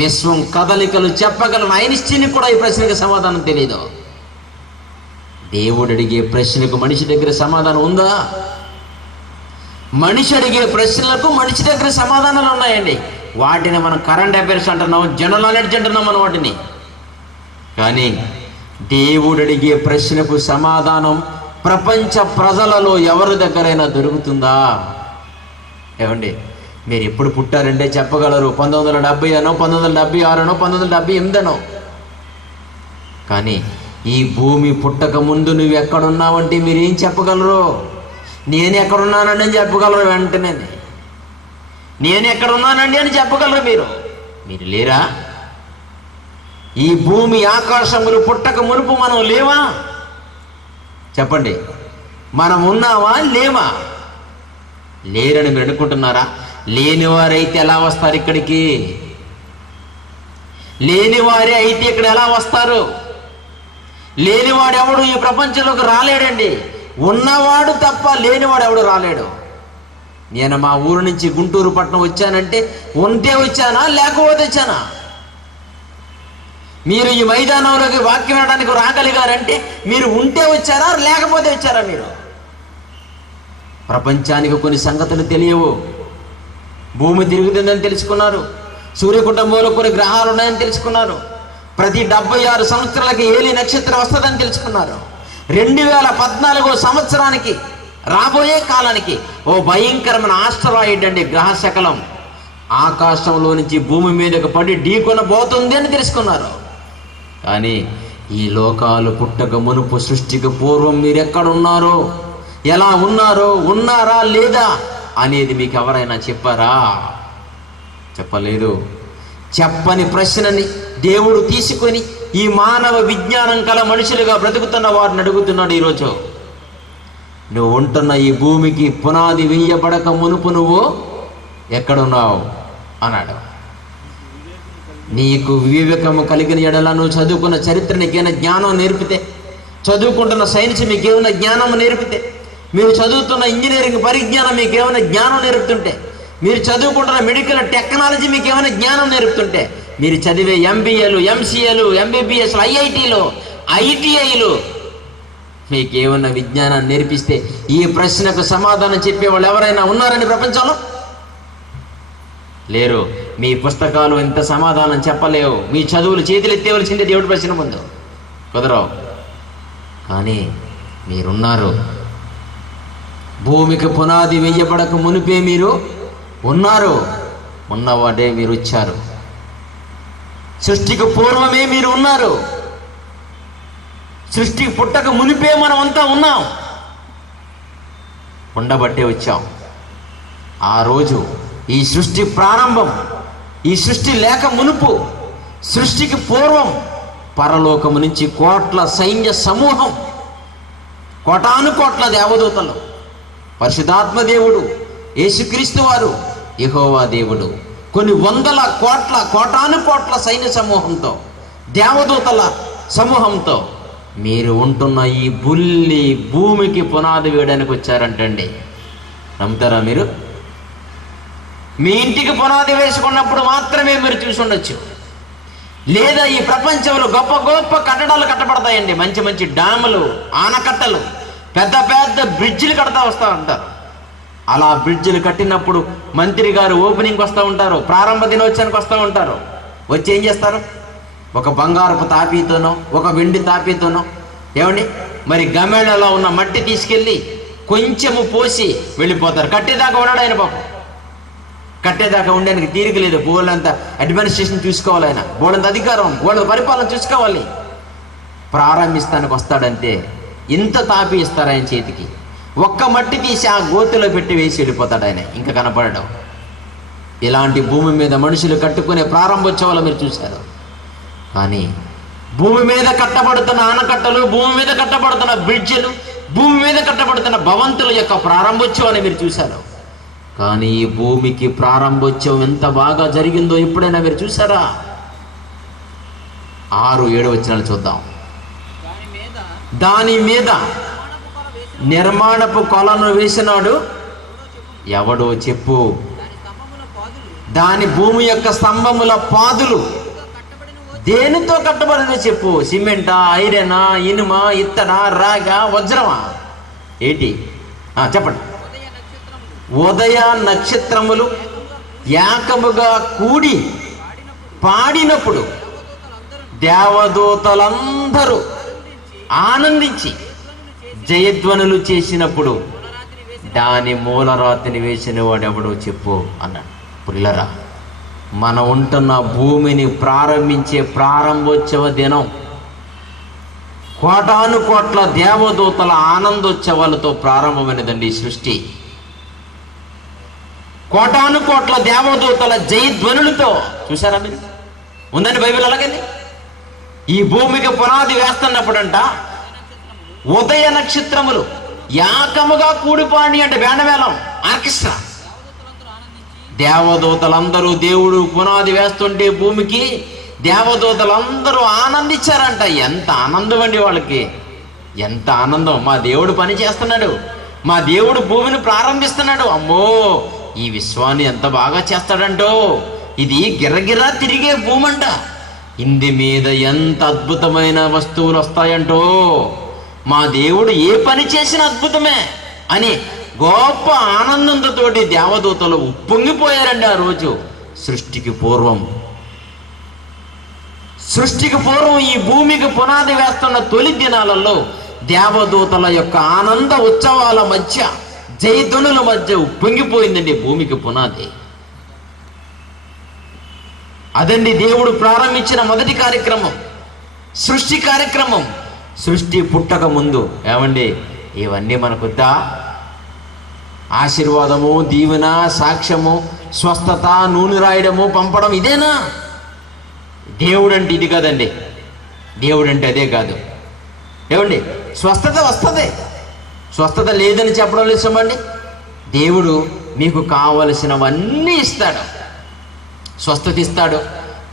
విశ్వం కదలికలు చెప్పగలను. ఐన్స్టీన్ కూడా ఈ ప్రశ్నకి సమాధానం తెలియదు. దేవుడు అడిగే ప్రశ్నకు మనిషి దగ్గర సమాధానం ఉందా? మనిషి అడిగే ప్రశ్నలకు మనిషి దగ్గర సమాధానాలు ఉన్నాయండి. వాటిని మనం కరెంట్ అఫైర్స్ అంటున్నాం, జనరల్ నాలెడ్జ్ అంటున్నాం మనం వాటిని. కానీ దేవుడు అడిగే ప్రశ్నకు సమాధానం ప్రపంచ ప్రజలలో ఎవరి దగ్గరైనా దొరుకుతుందా? ఏమండి, మీరు ఎప్పుడు పుట్టారంటే చెప్పగలరు. 1970 అనో, 1976 అనో, 1978 అనో. కానీ ఈ భూమి పుట్టక ముందు నువ్వు ఎక్కడున్నావంటే మీరేం చెప్పగలరు? నేను ఎక్కడున్నానండి అని చెప్పగలరు. వెంటనే నేను ఎక్కడున్నానండి అని చెప్పగలరు. మీరు లేరా? ఈ భూమి ఆకాశములు పుట్టక మునుపు మనం లేవా? చెప్పండి, మనం ఉన్నావా లేవా? లేరని మీరు అనుకుంటున్నారా? లేనివారైతే ఎలా వస్తారు ఇక్కడికి? లేనివారే అయితే ఇక్కడ ఎలా వస్తారు? లేనివాడు ఎవడు ఈ ప్రపంచంలోకి రాలేడండి. ఉన్నవాడు తప్ప లేనివాడు ఎవడు రాలేడు. నేను మా ఊరు నుంచి గుంటూరు పట్టణం వచ్చానంటే ఉంటే వచ్చానా లేకపోతే వచ్చానా? మీరు ఈ మైదానంలోకి వాక్యం వినడానికి రాగలిగారంటే మీరు ఉంటే వచ్చారా లేకపోతే వచ్చారా? మీరు ప్రపంచానికి కొన్ని సంగతులు తెలియవు. భూమి తిరుగుతుందని తెలుసుకున్నారు. సూర్యకుటుంబంలో కొన్ని గ్రహాలు ఉన్నాయని తెలుసుకున్నారు. ప్రతి 76 సంవత్సరాలకి ఏలి నక్షత్రం వస్తుందని తెలుసుకున్నారు. 2014 సంవత్సరానికి రాబోయే కాలానికి ఓ భయంకరమైన ఆస్ట్రాయిడ్ అండి, గ్రహ శకలం ఆకాశంలో నుంచి భూమి మీదకు పడి ఢీకొనబోతుంది అని తెలుసుకున్నారు. కానీ ఈ లోకాలు పుట్టక మునుపు, సృష్టికి పూర్వం మీరు ఎక్కడున్నారో, ఎలా ఉన్నారో, ఉన్నారా లేదా అనేది మీకు ఎవరైనా చెప్పారా? చెప్పలేదు. చెప్పని ప్రశ్నని దేవుడు తీసుకొని ఈ మానవ విజ్ఞానం కల మనుషులుగా బ్రతుకుతున్న వారిని అడుగుతున్నాడు ఈరోజు. నువ్వు ఉంటున్న ఈ భూమికి పునాది వేయబడక మునుపు నువ్వు ఎక్కడున్నావు అన్నాడు. నీకు వివేకము కలిగిన ఎడల నువ్వు చదువుకున్న చరిత్ర నీకేమైనా జ్ఞానం నేర్పితే, చదువుకుంటున్న సైన్స్ మీకేమైనా జ్ఞానం నేర్పితే, మీరు చదువుతున్న ఇంజనీరింగ్ పరిజ్ఞానం మీకేమైనా జ్ఞానం నేర్పుతుంటే, మీరు చదువుకుంటున్న మెడికల్ టెక్నాలజీ మీకేమైనా జ్ఞానం నేర్పుతుంటే, మీరు చదివే MBAలు, MCAలు, MBBSలు, IITలు, ITIలు మీకేమన్నా విజ్ఞానాన్ని నేర్పిస్తే ఈ ప్రశ్నకు సమాధానం చెప్పేవాళ్ళు ఎవరైనా ఉన్నారని ప్రపంచంలో? లేరు. మీ పుస్తకాలు ఇంత సమాధానం చెప్పలేవు. మీ చదువులు చేతులు ఎత్తేవలసిందే దేవుడి ప్రశ్న ముందు, కుదరవు. కానీ మీరున్నారు. భూమికి పునాది వేయబడక మునిపే మీరు ఉన్నారు. ఉన్నవాడే మీరు వచ్చారు. సృష్టికి పూర్వమే మీరు ఉన్నారు. సృష్టికి పుట్టక మునిపే మనం అంతా ఉన్నాం. ఉండబట్టే వచ్చాం. ఆ రోజు ఈ సృష్టి ప్రారంభం, ఈ సృష్టి లేక మునుపు, సృష్టికి పూర్వం పరలోకము నుంచి కోట్ల సైన్య సమూహం, కోటాను కోట్ల దేవదూతలు, పరిశుద్ధాత్మ దేవుడు, యేసుక్రీస్తు వారు, యెహోవా దేవుడు, కొన్ని వందల కోట్ల కోటాను కోట్ల సైన్య సమూహంతో, దేవదూతల సమూహంతో మీరు ఉంటున్న ఈ బుల్లి భూమికి పునాది వేయడానికి వచ్చారంటండి. నమ్ముతారా మీరు? మీ ఇంటికి పునాది వేసుకున్నప్పుడు మాత్రమే మీరు చూసి ఉండొచ్చు. లేదా ఈ ప్రపంచంలో గొప్ప గొప్ప కట్టడాలు కట్టబడతాయండి. మంచి మంచి డ్యాములు, ఆనకట్టలు, పెద్ద పెద్ద బ్రిడ్జిలు కడతా వస్తూ ఉంటారు. అలా బ్రిడ్జిలు కట్టినప్పుడు మంత్రి గారు ఓపెనింగ్కి వస్తూ ఉంటారు, ప్రారంభ దినోత్సవానికి వస్తూ ఉంటారు. వచ్చి ఏం చేస్తారు? ఒక బంగారపు తాపీతోనో ఒక వెండి తాపీతోనో ఏమండి మరి గమేళలో ఉన్న మట్టి తీసుకెళ్ళి కొంచెము పోసి వెళ్ళిపోతారు. కట్టేదాకా ఉన్నాడు ఆయన. పాపం కట్టేదాకా ఉండడానికి తీరిక లేదు. బోళ్ళంత అడ్మినిస్ట్రేషన్ చూసుకోవాలి ఆయన, బోళ్ళంత అధికారం, బోళ్ళ పరిపాలన చూసుకోవాలి. ప్రారంభిస్తానికి వస్తాడంతే ఇంత తాపి ఇస్తారు ఆయన చేతికి. ఒక్క మట్టి తీసి ఆ గోతులో పెట్టి వేసి వెళ్ళిపోతాడు ఆయన, ఇంకా కనపడడం. ఇలాంటి భూమి మీద మనుషులు కట్టుకునే ప్రారంభోత్సవాలు మీరు చూశారు. కానీ భూమి మీద కట్టబడుతున్న ఆనకట్టలు, భూమి మీద కట్టబడుతున్న బ్రిడ్జిలు, భూమి మీద కట్టబడుతున్న భవంతుల యొక్క ప్రారంభోత్సవాన్ని మీరు చూశారు. కానీ ఈ భూమికి ప్రారంభోత్సవం ఎంత బాగా జరిగిందో ఎప్పుడైనా మీరు చూసారా? 6-7 వచనాలు చూద్దాం. దాని మీద నిర్మాణపు కొలను వేసినాడు ఎవడో చెప్పు. దాని భూమి యొక్క స్తంభముల పాదులు దేనితో కట్టబడినో చెప్పు. సిమెంటా, ఐరనా, ఇనుమా, ఇత్తడా, రాగా, వజ్రమా? ఏంటి చెప్పండి. ఉదయ నక్షత్రములు ఏకముగా కూడి పాడినప్పుడు దేవదూతలందరూ ఆనందించి జయధ్వనులు చేసినప్పుడు దాని మూలరాతిని వేసిన వాడెవడో చెప్పు అన్నాడు. పిల్లరా, మనం ఉంటున్న భూమిని ప్రారంభించే ప్రారంభోత్సవ దినం కోటాను కోట్ల దేవదూతల ఆనందోత్సవాలతో ప్రారంభమైనదండి సృష్టి. కోటాను కోట్ల దేవదూతల జయధ్వనులతో చూసారా మీరు? ఉందండి బైబిల్. అలాగండి ఈ భూమికి పునాది వేస్తున్నప్పుడంట ఉదయ నక్షత్రములు ఏకముగా కూడిపాడి అంటే బ్యాండమేళం, ఆర్కెస్ట్రా, దేవదూతలందరూ దేవుడు పునాది వేస్తుంటే భూమికి దేవదూతలందరూ ఆనందించారంట. ఎంత ఆనందం అండి వాళ్ళకి, ఎంత ఆనందం. మా దేవుడు పని చేస్తున్నాడు, మా దేవుడు భూమిని ప్రారంభిస్తున్నాడు. అమ్మో, ఈ విశ్వాన్ని ఎంత బాగా చేస్తాడంటో, ఇది గిర్రగిర్రా తిరిగే భూమంట, ఇంది మీద ఎంత అద్భుతమైన వస్తువులు వస్తాయంటో, మా దేవుడు ఏ పని చేసిన అద్భుతమే అని గొప్ప ఆనందంతో దేవదూతలు ఉప్పొంగిపోయారండి ఆ రోజు. సృష్టికి పూర్వం ఈ భూమికి పునాది వేస్తున్న తొలి దినాలలో దేవదూతల యొక్క ఆనంద ఉత్సవాల మధ్య, జయధ్వనుల మధ్య ఉప్పొంగిపోయిందండి భూమికి పునాది. అదండి దేవుడు ప్రారంభించిన మొదటి కార్యక్రమం, సృష్టి కార్యక్రమం. సృష్టి పుట్టక ముందు ఏమండి ఇవన్నీ మనకొద్దా? ఆశీర్వాదము, దీవెన, సాక్ష్యము, స్వస్థత, నూనె రాయడము, పంపడం ఇదేనా? దేవుడు అంటే ఇది కాదండి. దేవుడు అంటే అదే కాదు. ఏమండి స్వస్థత వస్తుంది, స్వస్థత లేదని చెప్పడం లేదు సుమండి. దేవుడు మీకు కావలసినవన్నీ ఇస్తాడు, స్వస్థత ఇస్తాడు,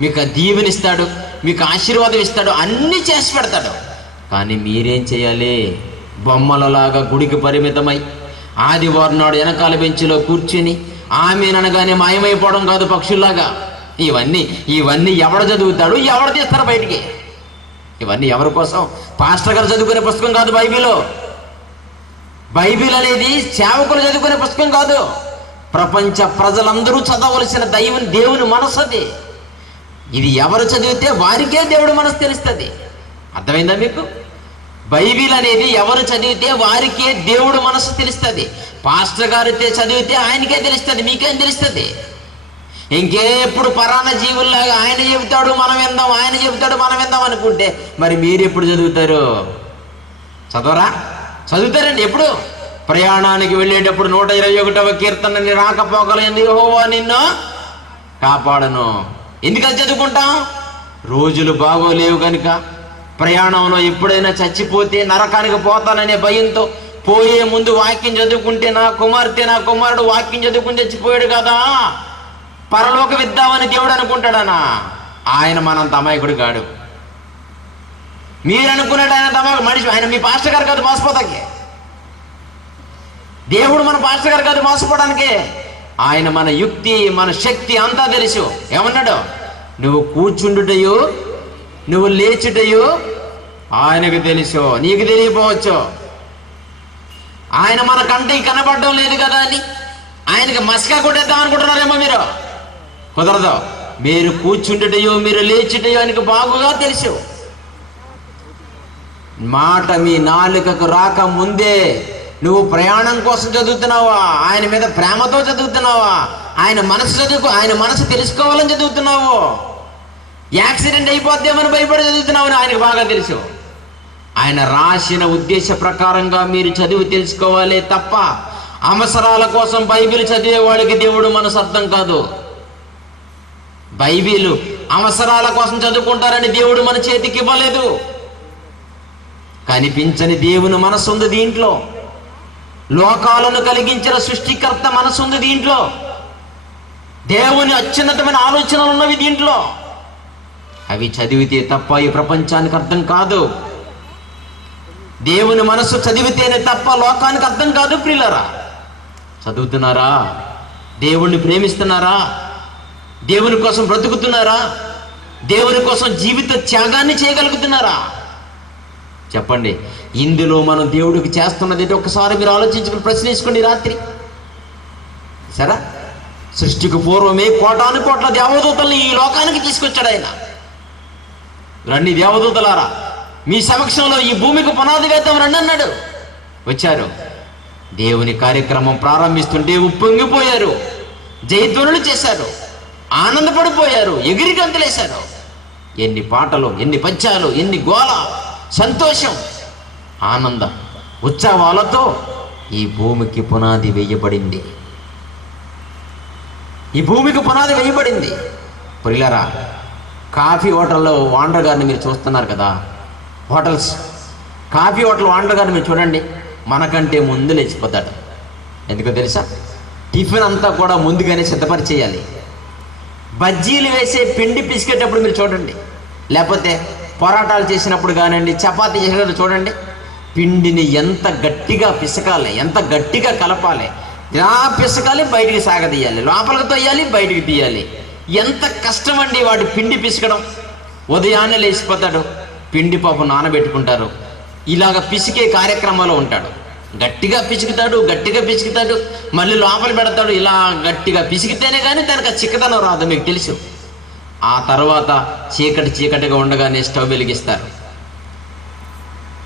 మీకు దీవెన ఇస్తాడు, మీకు ఆశీర్వాదం ఇస్తాడు, అన్నీ చేసి పెడతాడు. కానీ మీరేం చేయాలి? బొమ్మలలాగా గుడికి పరిమితమై ఆదివారం నాడు వెనకాల బెంచిలో కూర్చుని ఆమెననగానే మాయమైపోవడం కాదు పక్షుల్లాగా. ఇవన్నీ ఎవడు చదువుతాడు, ఎవడు తీస్తారు బయటికి? ఇవన్నీ ఎవరి కోసం? పాస్టర్ గారు చదువుకునే పుస్తకం కాదు బైబిల్. బైబిల్ అనేది సేవకులు చదువుకునే పుస్తకం కాదు. ప్రపంచ ప్రజలందరూ చదవలసిన దేవుని మనసు అది. ఇది ఎవరు చదివితే వారికే దేవుడి మనసు తెలుస్తుంది. అర్థమైందా మీకు? బైబిల్ అనేది ఎవరు చదివితే వారికే దేవుడు మనసు తెలుస్తుంది. పాస్టర్ గారితే చదివితే ఆయనకే తెలుస్తుంది, మీకేం తెలుస్తుంది? ఇంకెప్పుడు పరాణ జీవుల్లాగా ఆయన చెబుతాడు మనం విందాం, ఆయన చెబుతాడు మనం విందాం అనుకుంటే మరి మీరు ఎప్పుడు చదువుతారు? చదవరా? చదువుతారండి. ఎప్పుడు? ప్రయాణానికి వెళ్ళేటప్పుడు 121వ కీర్తనని రాకపోకలేంది యెహోవా నిన్ను కాపాడను. ఎందుకని చదువుకుంటాం? రోజులు బాగోలేవు కనుక. ప్రయాణంలో ఎప్పుడైనా చచ్చిపోతే నరకానికి పోతాననే భయంతో పోయే ముందు వాక్యం చదువుకుంటే నా కుమార్తె నా కుమారుడు వాక్యం చదువుకుని చచ్చిపోయాడు కదా, పరలోక విద్దామని దేవుడు అనుకుంటాడనా? ఆయన మనంత అమాయకుడు కాడు. మీరు అనుకున్నాడు ఆయన తమాకు మనిషి. ఆయన మీ పాస్టర్ గారు కాదు మోసపోతాకి. దేవుడు మన పాస్టర్ గారు కాదు మోసపోవడానికి. ఆయన మన యుక్తి మన శక్తి అంతా తెలుసు. ఏమన్నాడు? నువ్వు కూర్చుండుటయో నువ్వు లేచుటయో ఆయనకు తెలుసు, నీకు తెలియపోవచ్చు. ఆయన మన కంటికి కనపడడం లేదు కదా అని ఆయనకి మస్కా కొట్టేద్దాం అనుకుంటున్నారేమో మీరు. కుదరదు. మీరు కూర్చుండుటయో మీరు లేచుటయో ఆయనకు బాగుగా తెలుసు. మాట మీ నాలుకకు రాక ముందే నువ్వు ప్రయాణం కోసం చదువుతున్నావా? ఆయన మీద ప్రేమతో చదువుతున్నావా? ఆయన మనసు తెలుసుకోవాలని చదువుతున్నావు? యాక్సిడెంట్ అయిపోద్దేమని భయపడి చదువుతున్నావు? ఆయనకు బాగా తెలుసు. ఆయన రాసిన ఉద్దేశ ప్రకారంగా మీరు చదివి తెలుసుకోవాలి తప్ప అవసరాల కోసం బైబిల్ చదివే వాళ్ళకి దేవుడు మనసు అర్థం కాదు. బైబిల్ అవసరాల కోసం చదువుకుంటారని దేవుడు మన చేతికి ఇవ్వలేదు. కనిపించని దేవుని మనసు ఉంది దీంట్లో. లోకాలను కలిగించిన సృష్టికర్త మనసు ఉంది దీంట్లో. దేవుని అత్యున్నతమైన ఆలోచనలు ఉన్నవి దీంట్లో. అవి చదివితే తప్ప ఈ ప్రపంచానికి అర్థం కాదు. దేవుని మనసు చదివితేనే తప్ప లోకానికి అర్థం కాదు. ప్రియులారా, చదువుతున్నారా? దేవుణ్ణి ప్రేమిస్తున్నారా? దేవుని కోసం బ్రతుకుతున్నారా? దేవుని కోసం జీవిత త్యాగాన్ని చేయగలుగుతున్నారా? చెప్పండి. ఇందులో మనం దేవుడికి చేస్తున్నది ఒకసారి మీరు ఆలోచించుకుని ప్రశ్నించుకోండి రాత్రి. సరే, సృష్టికి పూర్వమే కోటాను కోట్ల దేవదూతల్ని ఈ లోకానికి తీసుకొచ్చాడు ఆయన. రండి దేవదూతలారా, మీ సమక్షంలో ఈ భూమికి పునాది వేద్దాం రండి అన్నాడు. వచ్చారు. దేవుని కార్యక్రమం ప్రారంభిస్తుంటే ఉప్పొంగిపోయారు, జయధ్వనులు చేశారు, ఆనందపడిపోయారు, ఎగిరి గంతులేశారు. ఎన్ని పాటలు, ఎన్ని పద్యాలు, ఎన్ని గోల, సంతోషం, ఆనందం, ఉత్సవాలతో ఈ భూమికి పునాది వేయబడింది. ఈ భూమికి పునాది వేయబడింది. ప్రియులారా, కాఫీ హోటల్లో ఓనర్ గారిని మీరు చూస్తున్నారు కదా. హోటల్స్, కాఫీ హోటల్ ఓనర్ గారిని మీరు చూడండి, మనకంటే ముందు లేచిపోతాడు. ఎందుకో తెలుసా? టిఫిన్ అంతా కూడా ముందుగానే సిద్ధపరిచేయాలి. బజ్జీలు వేసే పిండి పిసికేటప్పుడు మీరు చూడండి, లేకపోతే పొరాటాలు చేసినప్పుడు కానివ్వండి, చపాతీ చేసేటప్పుడు చూడండి, పిండిని ఎంత గట్టిగా పిసకాలి, ఎంత గట్టిగా కలపాలి, ఇలా పిసకాలి, బయటికి సాగదీయాలి, లోపలికి తోయాలి, బయటికి తీయాలి. ఎంత కష్టం అండి వాడి పిండి పిసకడం. ఉదయాన్నే లేచిపోతాడు, పిండి పాపం నానబెట్టుకుంటారు, ఇలాగ పిసికే కార్యక్రమాలు ఉంటాడు. గట్టిగా పిసుకుతాడు, మళ్ళీ లోపల పెడతాడు. ఇలా గట్టిగా పిసికితేనే కానీ దానికి ఆ చిక్కదనం రాదు, మీకు తెలుసు. ఆ తర్వాత చీకటిగా ఉండగానే స్టవ్ వెలిగిస్తారు,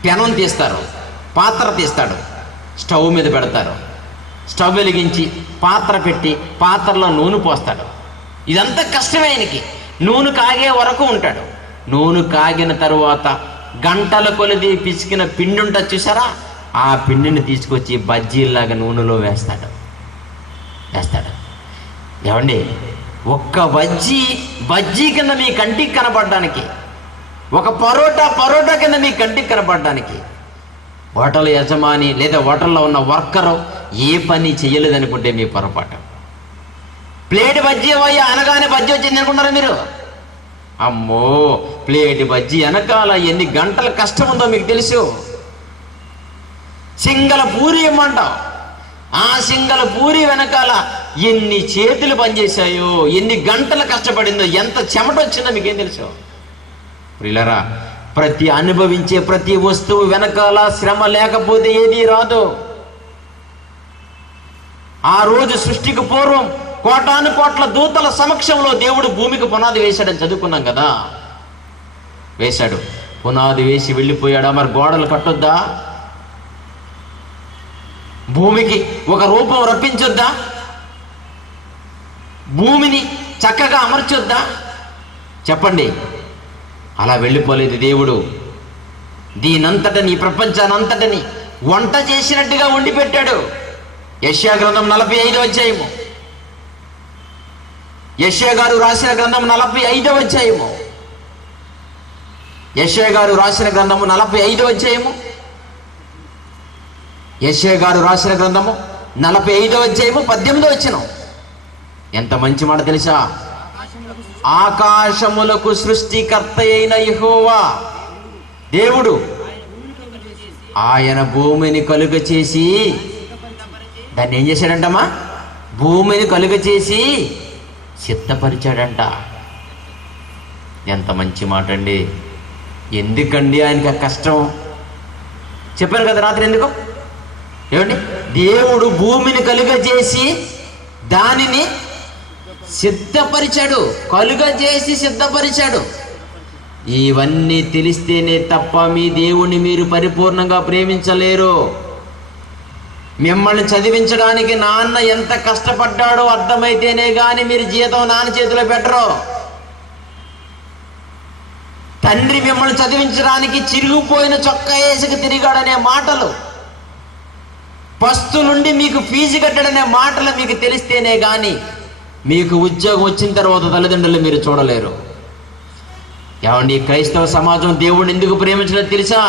పెనం తీస్తారు, పాత్ర తీస్తాడు, స్టవ్ మీద పెడతారు. స్టవ్ వెలిగించి పాత్ర పెట్టి పాత్రలో నూనె పోస్తాడు. ఇదంతా కష్టమే ఆయనకి. నూనె కాగే వరకు ఉంటాడు. నూనె కాగిన తరువాత గంటల కొలిది పిసికిన పిండి ఉంటుంది చూసారా, ఆ పిండిని తీసుకొచ్చి బజ్జీలాగా నూనెలో వేస్తాడు. ఏమండి, ఒక్క బజ్జీ కింద మీ కంటికి కనపడడానికి, ఒక పరోటా కింద మీ కంటికి కనపడడానికి హోటల్ యజమాని లేదా హోటల్లో ఉన్న వర్కరు ఏ పని చేయలేదనుకుంటే మీ పొరపాటు. ప్లేట్ బజ్జీ అయ్యా అనగానే బజ్జీ వచ్చింది అనుకుంటారా మీరు? అమ్మో, ప్లేట్ బజ్జీ వెనకాల ఎన్ని గంటల కష్టం ఉందో మీకు తెలుసు. సింగల పూరి ఇమ్మంటావు, ఆ సింగల పూరి వెనకాల ఎన్ని చేతులు పనిచేశాయో, ఎన్ని గంటలు కష్టపడిందో, ఎంత చెమట వచ్చిందో మీకేం తెలుసు? ప్రియులారా, అనుభవించే ప్రతి వస్తువు వెనకాల శ్రమ లేకపోతే ఏదీ రాదు. ఆ రోజు సృష్టికి పూర్వం కోటాను కోట్ల దూతల సమక్షంలో దేవుడు భూమికి పునాది వేశాడని చదువుకున్నాం కదా. వేశాడు. పునాది వేసి వెళ్ళిపోయాడా? మరి గోడలు కట్టొద్దా? భూమికి ఒక రూపం రప్పించొద్దా? భూమిని చక్కగా అమర్చొద్దా? చెప్పండి. అలా వెళ్ళిపోలేదు దేవుడు. దీనంతటని, ప్రపంచానంతటని వంట చేసినట్టుగా వండి పెట్టాడు. యెషయా గ్రంథం 45వ అధ్యాయము, యెషయా గారు రాసిన గ్రంథం 45వ అధ్యాయము, యెషయా గారు రాసిన గ్రంథము 45వ అధ్యాయము, యెషయా గారు రాసిన గ్రంథము 45వ అధ్యాయము 18వ వచనం. ఎంత మంచి మాట తెలుసా? ఆకాశములకు సృష్టికర్త అయిన యెహోవా దేవుడు ఆయన భూమిని కలుగ చేసి, దాన్ని ఏం చేశాడంటమ్మా? భూమిని కలుగ చేసి సిద్ధపరిచాడంట. ఎంత మంచి మాట అండి! ఎందుకండి ఆయనకి ఆ కష్టం? చెప్పారు కదా రాత్రి. ఎందుకు? ఏమండి? దేవుడు భూమిని కలుగ చేసి దానిని సిద్ధపరిచాడు. కలుగ చేసి సిద్ధపరిచాడు. ఇవన్నీ తెలిస్తేనే తప్ప మీ దేవుణ్ణి మీరు పరిపూర్ణంగా ప్రేమించలేరు. మిమ్మల్ని చదివించడానికి నాన్న ఎంత కష్టపడ్డాడో అర్థమైతేనే కానీ మీరు జీతం నాన్న చేతిలో పెట్టరు. తండ్రి మిమ్మల్ని చదివించడానికి చిరిగిపోయిన చొక్కా వేసుకు తిరిగాడనే మాటలు, పస్తులుండి మీకు ఫీజు కట్టాడనే మాటలు మీకు తెలిస్తేనే కానీ మీకు ఉద్యోగం వచ్చిన తర్వాత తల్లిదండ్రులు మీరు చూడలేరు. ఏమండి, ఈ క్రైస్తవ సమాజం దేవుడిని ఎందుకు ప్రేమించలేదు తెలుసా?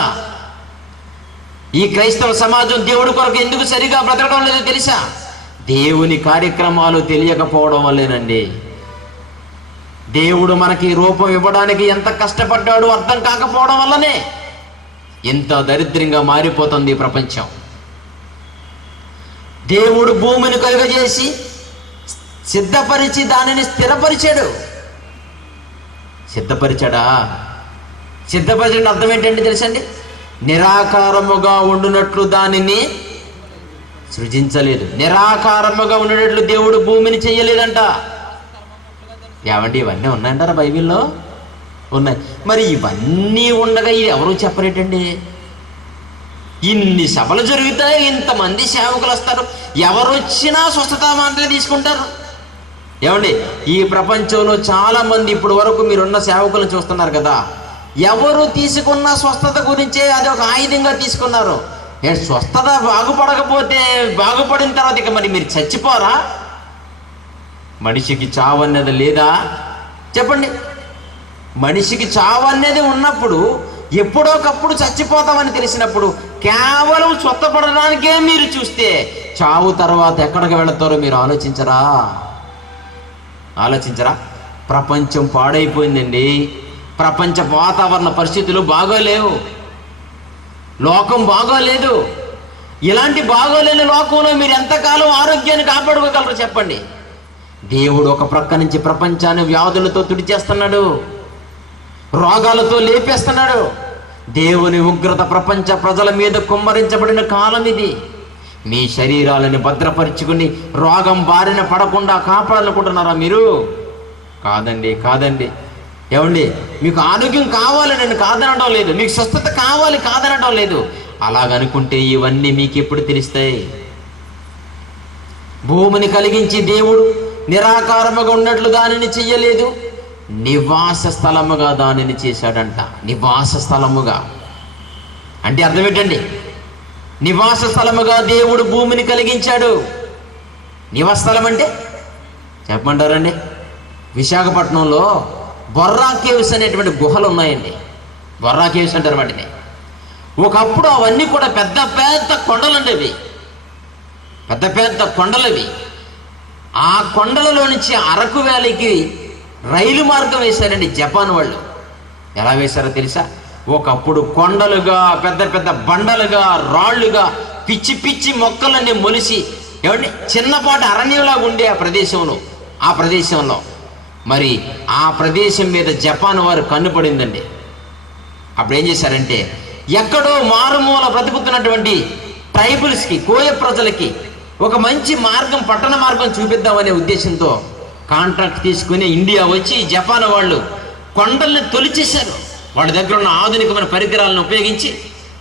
ఈ క్రైస్తవ సమాజం దేవుడి కొరకు ఎందుకు సరిగా బ్రతకడం లేదో తెలుసా? దేవుని కార్యక్రమాలు తెలియకపోవడం వల్లేనండి. దేవుడు మనకి రూపం ఇవ్వడానికి ఎంత కష్టపడ్డాడో అర్థం కాకపోవడం వల్లనే ఇంత దరిద్రంగా మారిపోతుంది ఈ ప్రపంచం. దేవుడు భూమిని కలుగజేసి సిద్ధపరిచి దానిని స్థిరపరిచాడు. సిద్ధపరిచాడా? సిద్ధపరిచిన అర్థం ఏంటంటే తెలుసండి? నిరాకారముగా ఉండునట్లు దానిని సృజించలేదు. నిరాకారముగా ఉండేటట్లు దేవుడు భూమిని చెయ్యలేదంట. ఏమంటే ఇవన్నీ ఉన్నాయంటారా బైబిల్లో? ఉన్నాయి. మరి ఇవన్నీ ఉండగా ఇది ఎవరు చెప్పరేటండి? ఇన్ని సభలు జరుగుతాయి, ఇంతమంది సేవకులు వస్తారు, ఎవరు వచ్చినా స్వస్థత మాటలే తీసుకుంటారు. ఏమండి, ఈ ప్రపంచంలో చాలా మంది ఇప్పుడు వరకు మీరున్న సేవకులను చూస్తున్నారు కదా, ఎవరు తీసుకున్న స్వస్థత గురించే అది ఒక ఆయుధంగా తీసుకున్నారు. స్వస్థత బాగుపడకపోతే బాగుపడిన తర్వాత ఇక మరి మీరు చచ్చిపోరా? మనిషికి చావు అనేది లేదా? చెప్పండి. మనిషికి చావు అనేది ఉన్నప్పుడు, ఎప్పుడోకప్పుడు చచ్చిపోతామని తెలిసినప్పుడు కేవలం స్వస్థపడడానికే మీరు చూస్తే చావు తర్వాత ఎక్కడికి వెళతారో మీరు ఆలోచించరా? ప్రపంచం పాడైపోయిందండి. ప్రపంచ వాతావరణ పరిస్థితులు బాగోలేవు. లోకం బాగోలేదు. ఇలాంటి బాగోలేని లోకంలో మీరు ఎంతకాలం ఆరోగ్యాన్ని కాపాడుకోగలరు చెప్పండి? దేవుడు ఒక ప్రక్క నుంచి ప్రపంచాన్ని వ్యాధులతో తుడిచేస్తున్నాడు, రోగాలతో లేపేస్తున్నాడు. దేవుని ఉగ్రత ప్రపంచ ప్రజల మీద కుమ్మరించబడిన కాలం ఇది. మీ శరీరాలను భద్రపరుచుకుని రోగం బారిన పడకుండా కాపాడాలనుకుంటున్నారా మీరు? కాదండి. ఏమండి, మీకు ఆరోగ్యం కావాలి, నేను కాదనడం లేదు. మీకు స్వస్థత కావాలి, కాదనడం లేదు. అలాగనుకుంటే ఇవన్నీ మీకు ఎప్పుడు తెలుస్తాయి? భూమిని కలిగించి దేవుడు నిరాకారముగా ఉన్నట్లు దానిని చెయ్యలేదు, నివాస స్థలముగా దానిని చేశాడంట. నివాస స్థలముగా అంటే అర్థం ఏంటండి? నివాస స్థలముగా దేవుడు భూమిని కలిగించాడు. నివాస స్థలం అంటే చెప్పమంటారండి? విశాఖపట్నంలో బొర్రా కేవ్స్ అనేటువంటి గుహలు ఉన్నాయండి. బొర్రా కేవ్స్ అంటారు వాటిని. ఒకప్పుడు అవన్నీ కూడా పెద్ద పెద్ద కొండలండి. అవి పెద్ద పెద్ద కొండలవి. ఆ కొండలలో నుంచి అరకు వ్యాలీకి రైలు మార్గం వేశారండి జపాన్ వాళ్ళు. ఎలా వేశారో తెలుసా? ఒకప్పుడు కొండలుగా, పెద్ద పెద్ద బండలుగా, రాళ్లుగా, పిచ్చి పిచ్చి మొక్కలన్నీ మొలిసి, ఏమంటే చిన్నపాటి అరణ్యంలాగా ఉండే ఆ ప్రదేశంలో మరి ఆ ప్రదేశం మీద జపాన్ వారు కన్నుపడిందండి. అప్పుడు ఏం చేశారంటే, ఎక్కడో మారుమూల బ్రతుకుతున్నటువంటి ట్రైబల్స్కి, కోయ ప్రజలకి ఒక మంచి మార్గం, పట్టణ మార్గం చూపిద్దామనే ఉద్దేశంతో కాంట్రాక్ట్ తీసుకుని ఇండియా వచ్చి జపాన్ వాళ్ళు కొండల్ని తొలిచేశారు. వాడి దగ్గర ఉన్న ఆధునికమైన పరికరాలను ఉపయోగించి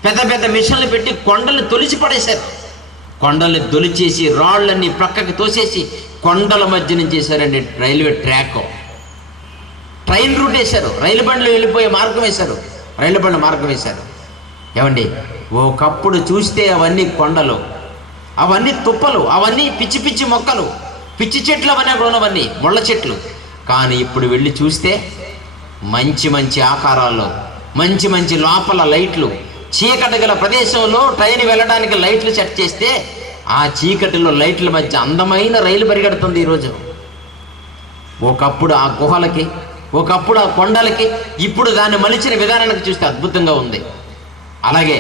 పెద్ద పెద్ద మిషన్లు పెట్టి కొండల్ని తొలిచి పడేశారు. కొండల్ని తొలిచేసి రాళ్ళన్నీ ప్రక్కకి తోసేసి కొండల మధ్య నుంచి చేశారండి రైల్వే ట్రాక్. ట్రైన్ రూట్ వేశారు, రైలు బండ్లు వెళ్ళిపోయే మార్గం వేశారు, రైలు బండ్ల మార్గం వేశారు. ఏమండి, ఒకప్పుడు చూస్తే అవన్నీ కొండలు, అవన్నీ తుప్పలు, అవన్నీ పిచ్చి పిచ్చి మొక్కలు, పిచ్చి చెట్లు, అవన్నీ అక్కడ ఉన్నవన్నీ ముళ్ళ చెట్లు. కానీ ఇప్పుడు వెళ్ళి చూస్తే మంచి మంచి ఆకారాల్లో, మంచి మంచి లోపల లైట్లు, చీకటి గల ప్రదేశంలో ట్రైన్ వెళ్ళడానికి లైట్లు సెట్ చేస్తే ఆ చీకటిలో లైట్ల మధ్య అందమైన రైలు పరిగెడుతుంది ఈరోజు. ఒకప్పుడు ఆ గుహలకి, ఒకప్పుడు ఆ కొండలకి, ఇప్పుడు దాన్ని మలిచిన విధానానికి చూస్తే అద్భుతంగా ఉంది. అలాగే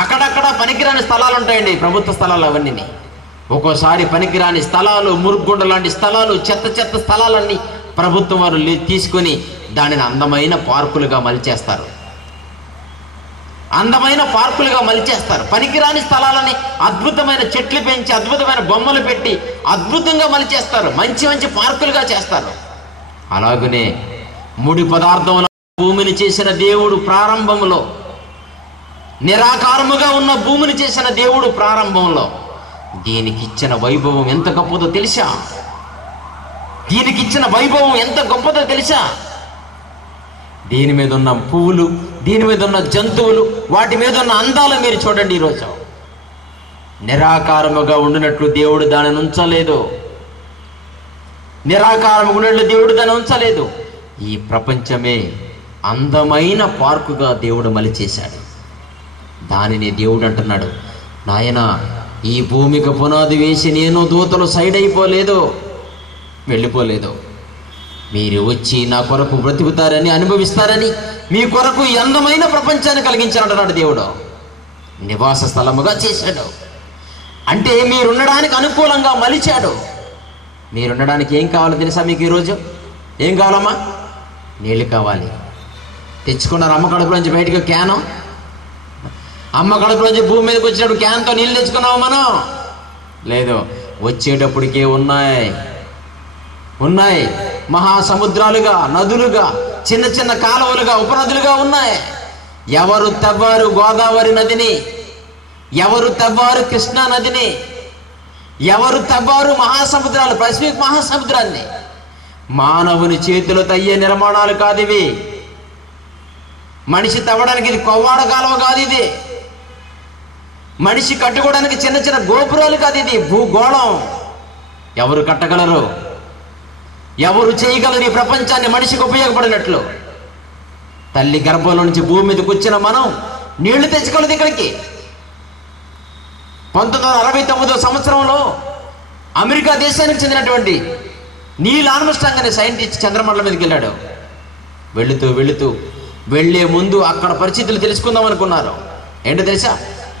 అక్కడక్కడ పనికిరాని స్థలాలు ఉంటాయండి, ప్రభుత్వ స్థలాలు అవన్నీ. ఒక్కోసారి పనికిరాని స్థలాలు, మురుగుండ లాంటి స్థలాలు, చెత్త చెత్త స్థలాలన్నీ ప్రభుత్వం వారు తీసుకొని దానిని అందమైన పార్కులుగా మలిచేస్తారు, అందమైన పార్కులుగా మలిచేస్తారు. పనికిరాని స్థలాలని అద్భుతమైన చెట్లు పెంచి, అద్భుతమైన బొమ్మలు పెట్టి అద్భుతంగా మలిచేస్తారు, మంచి మంచి పార్కులుగా చేస్తారు. అలాగనే ముడి పదార్థముల భూమిని చేసిన దేవుడు ప్రారంభంలో, నిరాకారముగా ఉన్న భూమిని చేసిన దేవుడు ప్రారంభంలో దీనికి ఇచ్చిన వైభవం ఎంత గొప్పదో తెలుసా? దీనికి ఇచ్చిన వైభవం ఎంత గొప్పదో తెలుసా? దీని మీద ఉన్న పువ్వులు, దీని మీద ఉన్న జంతువులు, వాటి మీద ఉన్న అందాలు మీరు చూడండి. ఈరోజు నిరాకారముగా ఉండినట్లు దేవుడు దానిని ఉంచలేదు, నిరాకారముగా ఉన్నట్లు దేవుడు దాన్ని ఉంచలేదు. ఈ ప్రపంచమే అందమైన పార్కుగా దేవుడు మలిచేశాడు. దానిని దేవుడు అంటున్నాడు, నాయనా, ఈ భూమికి పునాది వేసి నేను దూతలు సైడ్ అయిపోలేదు, వెళ్ళిపోలేదు. మీరు వచ్చి నా కొరకు బ్రతుకుతారని, అనుభవిస్తారని మీ కొరకు ఈ అందమైన ప్రపంచాన్ని కలిగించాడంటున్నాడు దేవుడు. నివాస స్థలముగా చేశాడు. అంటే మీరుండడానికి అనుకూలంగా మలిచాడు. మీరుండడానికి ఏం కావాలో తెలుసా మీకు? ఈరోజు ఏం కావాలమ్మా? నీళ్ళు కావాలి. తెచ్చుకున్నారు అమ్మ కడుపులోంచి బయటకు క్యాను? అమ్మ కడుపులోంచి భూమి మీదకి వచ్చినప్పుడు క్యాన్తో నీళ్ళు తెచ్చుకున్నావు మనం? లేదు, వచ్చేటప్పటికే ఉన్నాయి, ఉన్నాయి మహాసముద్రాలుగా, నదులుగా, చిన్న చిన్న కాలువలుగా, ఉపనదులుగా ఉన్నాయి. ఎవరు తవ్వారు గోదావరి నదిని? ఎవరు తవ్వారు కృష్ణా నదిని? ఎవరు తవ్వారు మహాసముద్రాలు, పసిఫిక్ మహాసముద్రాన్ని? మానవుని చేతులతో అయ్యే నిర్మాణాలు కాదు ఇవి. మనిషి తవ్వడానికి ఇది కొవ్వాడ కాలువ కాదు, ఇది మనిషి కట్టుకోవడానికి చిన్న చిన్న గోపురాలు కాదు, ఇది భూగోళం. ఎవరు కట్టగలరు? ఎవరు చేయగలరు ఈ ప్రపంచాన్ని మనిషికి ఉపయోగపడినట్లు? తల్లి గర్భంలో నుంచి భూమి మీదకి వచ్చిన మనం నీళ్లు తెచ్చుకోలేదు ఇక్కడికి. 1969 సంవత్సరంలో అమెరికా దేశానికి చెందినటువంటి నీల్ ఆర్మ్స్ట్రాంగ్ అనే సైంటిస్ట్ చంద్రమండలం మీదకి వెళ్ళాడు. వెళుతూ వెళుతూ వెళ్లే ముందు అక్కడ పరిస్థితులు తెలుసుకుందాం అనుకున్నారు. ఏంటో తెలుసా?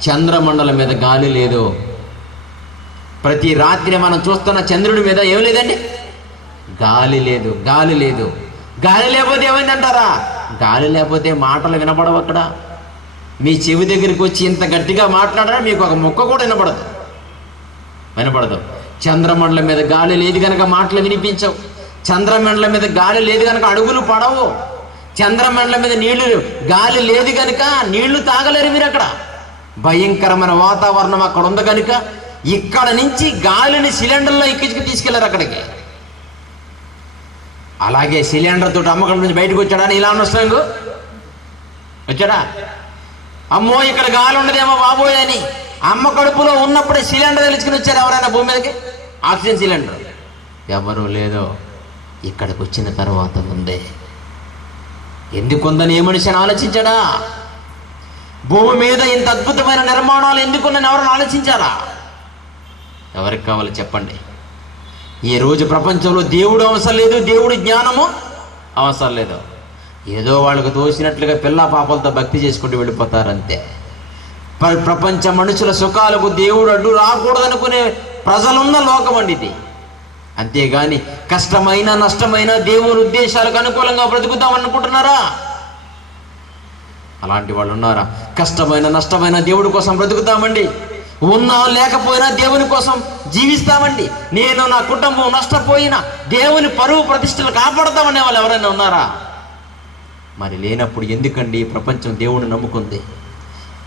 చంద్రమండలం మీద గాలి లేదు. ప్రతి రాత్రి మనం చూస్తున్న చంద్రుడి మీద ఏం లేదండి, గాలి లేదు, గాలి లేదు. గాలి లేకపోతే ఏమైందంటారా? గాలి లేకపోతే మాటలు వినపడవు. అక్కడ మీ చెవి దగ్గరికి వచ్చి ఇంత గట్టిగా మాట్లాడరా మీకు ఒక ముక్క కూడా వినపడదు. చంద్రమండలం మీద గాలి లేదు కనుక మాటలు వినిపించవు. చంద్రమండలం మీద గాలి లేదు కనుక అడుగులు పడవు. చంద్రమండలం మీద గాలి లేదు కనుక నీళ్లు తాగలేరు మీరు. అక్కడ భయంకరమైన వాతావరణం అక్కడ ఉంది కనుక ఇక్కడ నుంచి గాలిని సిలిండర్లో ఎక్కించుకు తీసుకెళ్లారు అక్కడికి. అలాగే సిలిండర్ తోటి అమ్మకం నుంచి బయటకు వచ్చాడా నీల్ ఆర్మ్స్ట్రాంగ్? వచ్చాడా? అమ్మో ఇక్కడ గాలి ఉండదేమో బాబోయ్ అని అమ్మ కడుపులో ఉన్నప్పుడే సిలిండర్ తెలుసుకుని వచ్చారు ఎవరైనా భూమి మీదకి? ఆక్సిజన్ సిలిండర్ ఎవరు లేదో. ఇక్కడికి వచ్చిన తర్వాత ఉందే. ఎందుకుందని ఏ మనిషిని ఆలోచించాడా? భూమి మీద ఇంత అద్భుతమైన నిర్మాణాలు ఎందుకున్నాయని ఎవరైనా ఆలోచించారా? ఎవరికి కావాలి చెప్పండి? ఈ రోజు ప్రపంచంలో దేవుడు అవసరం లేదు, దేవుడి జ్ఞానము అవసరం లేదు. ఏదో వాళ్ళకు తోసినట్లుగా పిల్ల పాపలతో భక్తి చేసుకుంటూ వెళ్ళిపోతారంతే. ప్రపంచ మనుషుల సుఖాలకు దేవుడు అడ్డు రాకూడదనుకునే ప్రజలున్న లోకం అండి ఇది. అంతేగాని కష్టమైన నష్టమైన దేవుని ఉద్దేశాలకు అనుకూలంగా బ్రతుకుతాం అనుకుంటున్నారా? అలాంటి వాళ్ళు ఉన్నారా? కష్టమైన నష్టమైన దేవుడి కోసం బ్రతుకుతామండి, ఉన్నా లేకపోయినా దేవుని కోసం జీవిస్తామండి. నేను నా కుటుంబం నష్టపోయినా దేవుని పరువు ప్రతిష్టలు కాపాడతామనే వాళ్ళు ఎవరైనా ఉన్నారా? మరి లేనప్పుడు ఎందుకండి ఈ ప్రపంచం దేవుడిని నమ్ముకుంది?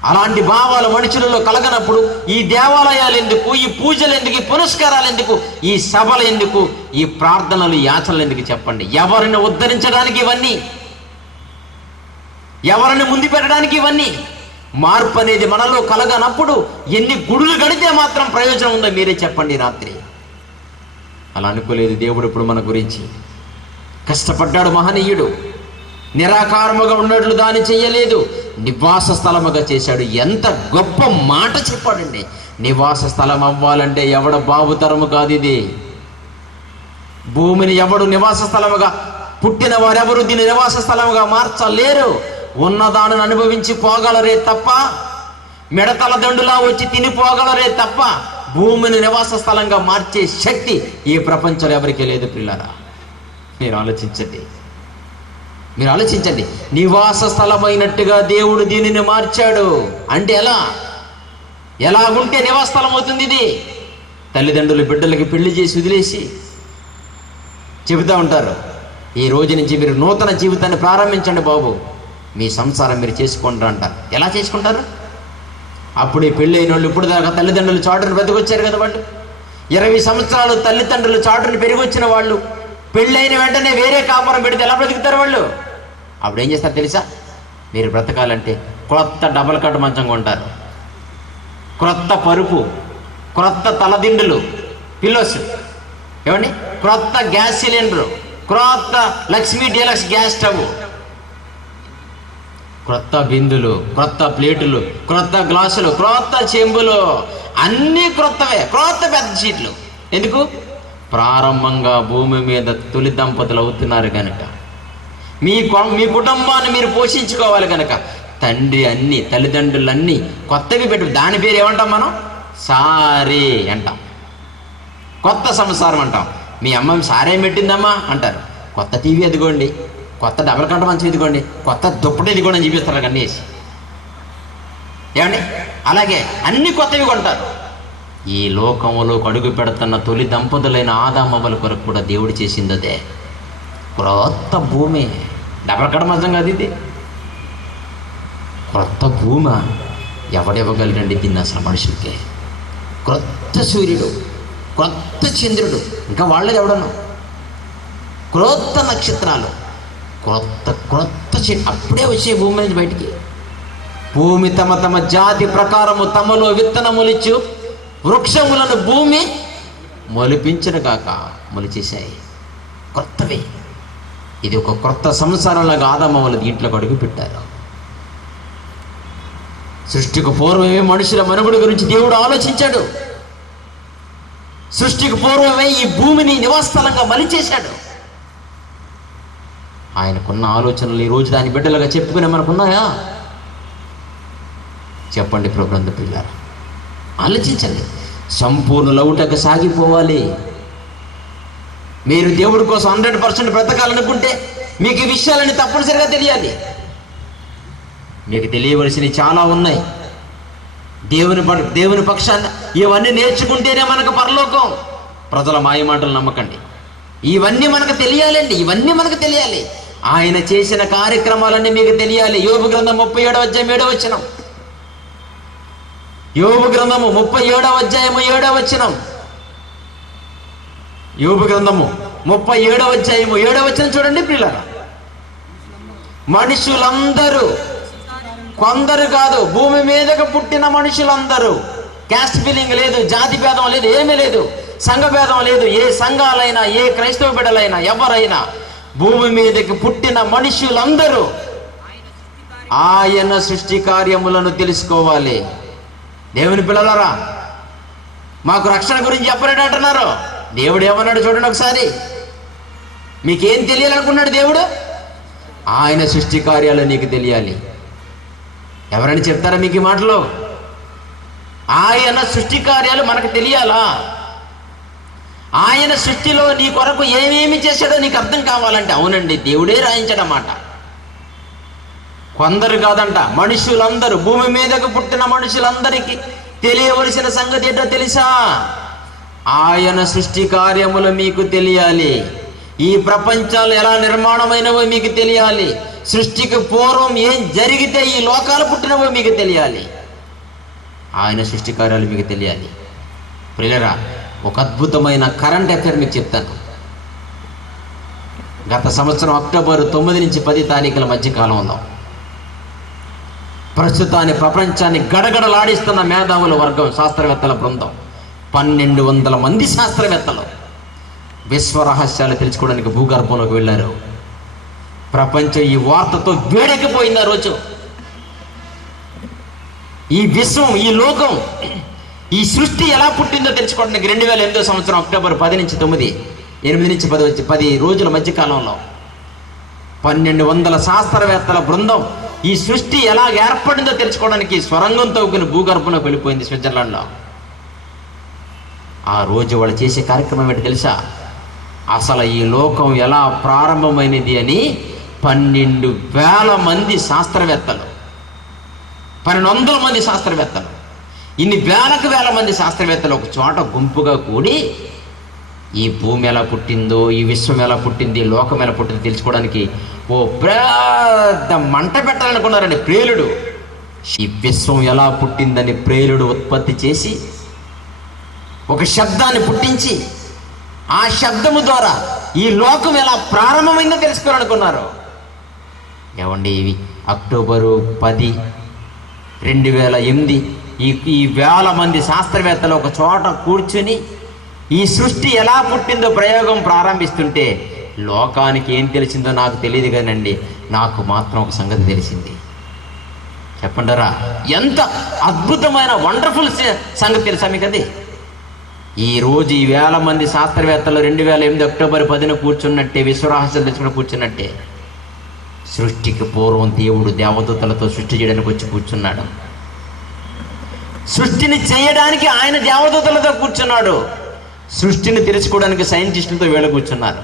అలాంటి భావాలు మనుషులలో కలగనప్పుడు ఈ దేవాలయాలు ఎందుకు, ఈ పూజలు ఎందుకు, ఈ పునస్కారాలు ఎందుకు, ఈ సభలు ఎందుకు, ఈ ప్రార్థనలు, యాచనలు ఎందుకు చెప్పండి? ఎవరిని ఉద్ధరించడానికి ఇవన్నీ? ఎవరిని ముందు పెట్టడానికి ఇవన్నీ? మార్పు అనేది మనలో కలగనప్పుడు ఎన్ని గుడులు గడితే మాత్రం ప్రయోజనం ఉందో మీరే చెప్పండి. రాత్రి అలా అనుకోలేదు దేవుడు. ఇప్పుడు మన గురించి కష్టపడ్డాడు మహనీయుడు. నిరాకారముగా ఉన్నట్లు దాన్ని చెయ్యలేదు, నివాస స్థలముగా చేశాడు. ఎంత గొప్ప మాట చెప్పాడండి. నివాస స్థలం అవ్వాలంటే ఎవడ బాబుతరము కాదు ఇది. భూమిని ఎవడు నివాస స్థలముగా, పుట్టిన వారెవరు దీన్ని నివాస స్థలముగా మార్చలేరు. ఉన్నదానిని అనుభవించి పోగలరే తప్ప, మిడతల దండులా వచ్చి తినిపోగలరే తప్ప భూమిని నివాస స్థలంగా మార్చే శక్తి ఈ ప్రపంచంలో ఎవరికీ లేదు. పిల్లరా, మీరు ఆలోచించండి. నివాస స్థలమైనట్టుగా దేవుడు దీనిని మార్చాడు. అంటే ఎలాగుంటే నివాస స్థలం అవుతుంది ఇది? తల్లిదండ్రులు బిడ్డలకి పెళ్లి చేసి వదిలేసి చెబుతూ ఉంటారు, ఈ రోజు నుంచి మీరు నూతన జీవితాన్ని ప్రారంభించండి బాబు, మీ సంసారం మీరు చేసుకుంటారు అంటారు. ఎలా చేసుకుంటారు? అప్పుడే పెళ్ళి అయిన వాళ్ళు ఇప్పుడు దాకా తల్లిదండ్రులు చాటును బతికొచ్చారు కదా. వాళ్ళు 20 సంవత్సరాలు తల్లిదండ్రులు చాటును పెరిగి వచ్చిన వాళ్ళు పెళ్ళైన వెంటనే వేరే కాపురం పెడితే ఎలా బ్రతుకుతారు వాళ్ళు? అప్పుడు ఏం చేస్తారు తెలుసా? మీరు బ్రతకాలంటే క్రొత్త డబల్ కట్ మంచం కొంటారు, క్రొత్త పరుపు, క్రొత్త తలదిండులు, పిల్లోస్, ఏమండి, క్రొత్త గ్యాస్ సిలిండరు, క్రొత్త లక్ష్మీ డీలక్స్ గ్యాస్ స్టవ్, క్రొత్త బిందులు, క్రొత్త ప్లేటులు, క్రొత్త గ్లాసులు, క్రొత్త చెంబులు, అన్నీ క్రొత్తవే, క్రొత్త పెద్ద షీట్లు. ఎందుకు? ప్రారంభంగా భూమి మీద తొలి దంపతులు అవుతున్నారు కనుక, మీ కుటుంబాన్ని మీరు పోషించుకోవాలి కనుక తల్లిదండ్రులు అన్నీ కొత్తవి పెట్టు. దాని పేరు ఏమంటాం మనం? సారీ అంటాం, కొత్త సంసారం అంటాం. మీ అమ్మ సారే పెట్టిందమ్మా అంటారు. కొత్త టీవీ ఎదుగోండి, కొత్త డబల్ కట్ట మంచం ఎదుగోండి, కొత్త దుప్పటి ఎదుగోండి అని చూపిస్తారు కన్నేసి, ఏమండి? అలాగే అన్ని కొత్తవి కొంటారు. ఈ లోకములోకి అడుగు పెడుతున్న తొలి దంపతులైన ఆదామవ్వల కొరకు కూడా దేవుడు చేసింది అదే, క్రొత్త భూమి. డబల్ కట్ట మంచం కాదు ఇది, క్రొత్త భూమి. ఎవడెవ్వగలరండి దీన్ని అసలు మనుషులకి? క్రొత్త సూర్యుడు, క్రొత్త చంద్రుడు, ఇంకా వాళ్ళది ఎవడను, క్రొత్త నక్షత్రాలు, క్రొత్త చెట్టు అప్పుడే వచ్చే భూమి నుంచి బయటికి. భూమి తమ జాతి ప్రకారము తమలో విత్తనములిచ్చు వృక్షములను భూమి మొలిపించను కాక మొలిచేశాయి, కొత్తవి. ఇది ఒక క్రొత్త సంసారంలాగా ఆదామవ్వలు దీంట్లోకి అడుగు పెట్టారు. సృష్టికి పూర్వమే మనుషుల మనుగడ గురించి దేవుడు ఆలోచించాడు. సృష్టికి పూర్వమే ఈ భూమిని నివాసస్థలంగా మలిచేశాడు. ఆయనకున్న ఆలోచనలు ఈరోజు దాని బిడ్డలుగా చెప్పుకునే మనకున్నాయా? చెప్పండి ప్రభునందు పిల్లారా, ఆలోచించండి. సంపూర్ణులవుటకు సాగిపోవాలి. మీరు దేవుడి కోసం 100% బ్రతకాలనుకుంటే మీకు ఈ విషయాలని తప్పనిసరిగా తెలియాలి. మీకు తెలియవలసినవి చాలా ఉన్నాయి. దేవుని పక్షాన ఇవన్నీ నేర్చుకుంటేనే మనకు పరలోకం. ప్రజల మాయమాటలు నమ్మకండి. ఇవన్నీ మనకు తెలియాలండి, ఇవన్నీ మనకు తెలియాలి. ఆయన చేసిన కార్యక్రమాలన్నీ మీకు తెలియాలి. యోబు గ్రంథం 37వ అధ్యాయం 7వ వచనం. యోబు గ్రంథము 37వ అధ్యాయము 7వ వచనం. యోబు గ్రంథము 37వ అధ్యాయము 7వ వచనం చూడండి ప్రియులారా. మనుషులందరూ, కొందరు కాదు, భూమి మీదకు పుట్టిన మనుషులందరూ, క్యాస్ట్ ఫీలింగ్ లేదు, జాతి భేదం లేదు, ఏమీ లేదు, సంఘ భేదం లేదు. ఏ సంఘాలైనా, ఏ క్రైస్తవ బిడ్డలైనా, ఎవరైనా, భూమి మీదకి పుట్టిన మనుషులందరూ ఆయన సృష్టి కార్యములను తెలుసుకోవాలి. దేవుని పిల్లలారా, మాకు రక్షణ గురించి చెప్పలేడు అంటున్నారు. దేవుడు ఏమన్నాడు చూడండి ఒకసారి. మీకేం తెలియాలనుకున్నాడు దేవుడు? ఆయన సృష్టి కార్యాలు నీకు తెలియాలి. ఎవరైనా చెప్తారా మీకు ఈ మాటలు? ఆయన సృష్టి కార్యాలు మనకు తెలియాలా? ఆయన సృష్టిలో నీ కొరకు ఏమేమి చేశాడో నీకు అర్థం కావాలంటే, అవునండి దేవుడే రాయించాడన్నమాట. కొందరు కాదంట, మనుషులందరూ, భూమి మీదకు పుట్టిన మనుషులందరికీ తెలియవలసిన సంగతి ఏంటో తెలుసా? ఆయన సృష్టి కార్యములు మీకు తెలియాలి. ఈ ప్రపంచాలు ఎలా నిర్మాణమైనవో మీకు తెలియాలి. సృష్టికి పూర్వం ఏం జరిగితే ఈ లోకాలు పుట్టినవో మీకు తెలియాలి. ఆయన సృష్టి కార్యాలు మీకు తెలియాలి. ప్రియులారా, ఒక అద్భుతమైన కరెంట్ అఫైర్ మీకు చెప్తాను. గత సంవత్సరం అక్టోబర్ 9 నుంచి 10 తారీఖుల మధ్య కాలంలో ప్రస్తుతాన్ని ప్రపంచాన్ని గడగడలాడిస్తున్న మేధావుల వర్గం, శాస్త్రవేత్తల బృందం, 1200 మంది శాస్త్రవేత్తలు విశ్వ రహస్యాలు తెలుసుకోవడానికి భూగర్భంలోకి వెళ్ళారు. ప్రపంచం ఈ వార్తతో వేడెక్కిపోయింది. ఆ రోజు ఈ విశ్వం, ఈ లోకం, ఈ సృష్టి ఎలా పుట్టిందో తెలుసుకోవడానికి 2008 సంవత్సరం అక్టోబర్ 10 నుంచి 9, 8 నుంచి 10 రోజుల మధ్యకాలంలో 1200 శాస్త్రవేత్తల బృందం ఈ సృష్టి ఎలా ఏర్పడిందో తెలుసుకోవడానికి స్వరంగం తవ్వుకుని భూగర్భంలోకి వెళ్ళిపోయింది స్విట్జర్లాండ్లో. ఆ రోజు వాళ్ళు చేసే కార్యక్రమం ఏంటి తెలుసా? అసలు ఈ లోకం ఎలా ప్రారంభమైనది అని 12,000 మంది శాస్త్రవేత్తలు, 1200 మంది శాస్త్రవేత్తలు, ఇన్ని వేల మంది శాస్త్రవేత్తలు ఒక చోట గుంపుగా కూడి ఈ భూమి ఎలా పుట్టిందో, ఈ విశ్వం ఎలా పుట్టింది, లోకం ఎలా పుట్టిందో తెలుసుకోవడానికి ఓ పెద్ద మంట పెట్టాలనుకున్నారండి. ప్రేలుడు, ఈ విశ్వం ఎలా పుట్టిందని ప్రేలుడు ఉత్పత్తి చేసి ఒక శబ్దాన్ని పుట్టించి ఆ శబ్దము ద్వారా ఈ లోకం ఎలా ప్రారంభమైందో తెలుసుకోవాలనుకున్నారు. ఏమండి, ఇవి అక్టోబరు 10, 2008 ఈ వేల మంది శాస్త్రవేత్తలు ఒక చోట కూర్చుని ఈ సృష్టి ఎలా పుట్టిందో ప్రయోగం ప్రారంభిస్తుంటే లోకానికి ఏం తెలిసిందో నాకు తెలియదు కానండి, నాకు మాత్రం ఒక సంగతి తెలిసింది. చెప్పంటారా? ఎంత అద్భుతమైన వండర్ఫుల్ సంగతి తెలుసా మీకు అది? ఈరోజు ఈ వేల మంది శాస్త్రవేత్తలు 2008 అక్టోబర్ 10 కూర్చున్నట్టే, విశ్వరహస్యాలు తెలుసుకుని కూర్చున్నట్టే, సృష్టికి పూర్వం దేవుడు దేవదూతలతో సృష్టి చేయడానికి వచ్చి కూర్చున్నాడు. సృష్టిని చేయడానికి ఆయన దేవదూతలతో కూర్చున్నాడు. సృష్టిని తెలుసుకోవడానికి సైంటిస్టులతో వీళ్ళు కూర్చున్నారు.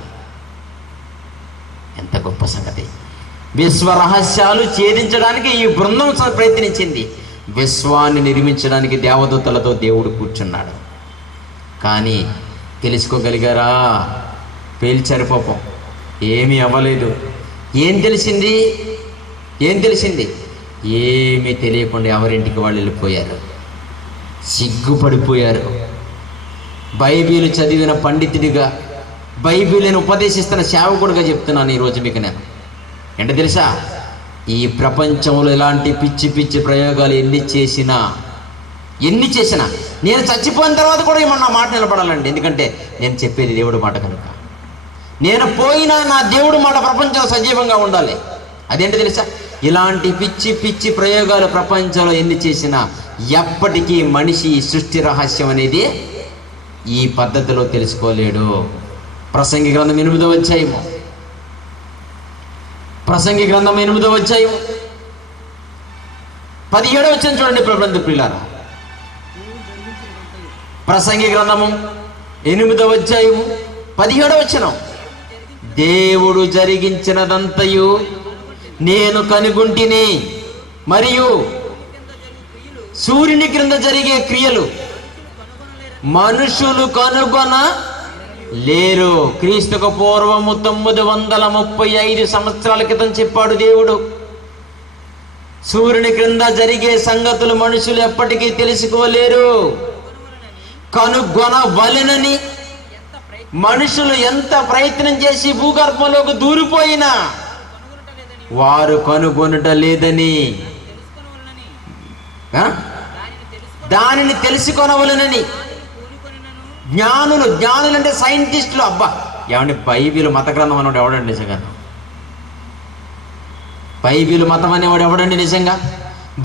ఎంత గొప్ప సంగతి! విశ్వ రహస్యాలు ఛేదించడానికి ఈ బృందం ప్రయత్నించింది. విశ్వాన్ని నిర్మించడానికి దేవదూతలతో దేవుడు కూర్చున్నాడు. కానీ తెలుసుకోగలిగారా? పేల్చారు పాపం, ఏమీ అవ్వలేదు. ఏం తెలిసింది? ఏమీ తెలియకుండా ఎవరింటికి వాళ్ళు వెళ్ళిపోయారు, సిగ్గుపడిపోయారు. బైబిల్ చదివిన పండితుడిగా, బైబిల్ని ఉపదేశిస్తున్న సేవకుడిగా చెప్తున్నాను ఈరోజు మీకు నేను. ఏంటో తెలుసా? ఈ ప్రపంచంలో ఇలాంటి పిచ్చి పిచ్చి ప్రయోగాలు ఎన్ని చేసినా నేను చచ్చిపోయిన తర్వాత కూడా ఏమన్నా మాట నిలబడాలండి. ఎందుకంటే నేను చెప్పేది దేవుడి మాట కనుక. నేను పోయినా నా దేవుడి మాట ప్రపంచంలో సజీవంగా ఉండాలి. అదేంటో తెలుసా? ఇలాంటి పిచ్చి పిచ్చి ప్రయోగాలు ప్రపంచంలో ఎన్ని చేసినా ఎప్పటికీ మనిషి సృష్టి రహస్యం అనేది ఈ పద్ధతిలో తెలుసుకోలేడు. ప్రసంగి గ్రంథం 8వ అధ్యాయము, ప్రసంగి గ్రంథం 8వ అధ్యాయం 17వ వచనం చూడండి ప్రియులారా. ప్రసంగి గ్రంథము 8వ అధ్యాయము 17వ వచనం. దేవుడు జరిగించినదంతయు నేను కనుగొంటిని, మరియు సూర్యుని క్రింద జరిగే క్రియలు మనుషులు కనుగొన లేరు. క్రీస్తుకు పూర్వము 935 సంవత్సరాల క్రితం చెప్పాడు దేవుడు. సూర్యుని క్రింద జరిగే సంగతులు మనుషులు ఎప్పటికీ తెలుసుకోలేరు. కనుగొనవలెనని మనుషులు ఎంత ప్రయత్నం చేసి భూగర్భంలోకి దూరిపోయినా వారు కనుగొనుట లేదని, దానిని తెలుసుకొనవలెనని జ్ఞానులు అంటే సైంటిస్టులు. అబ్బా, ఏమండి, బైబిల్ మత గ్రంథం అనేవాడు ఎవడండి నిజంగా? బైబిల్ మతం అనేవాడు ఎవడండి నిజంగా?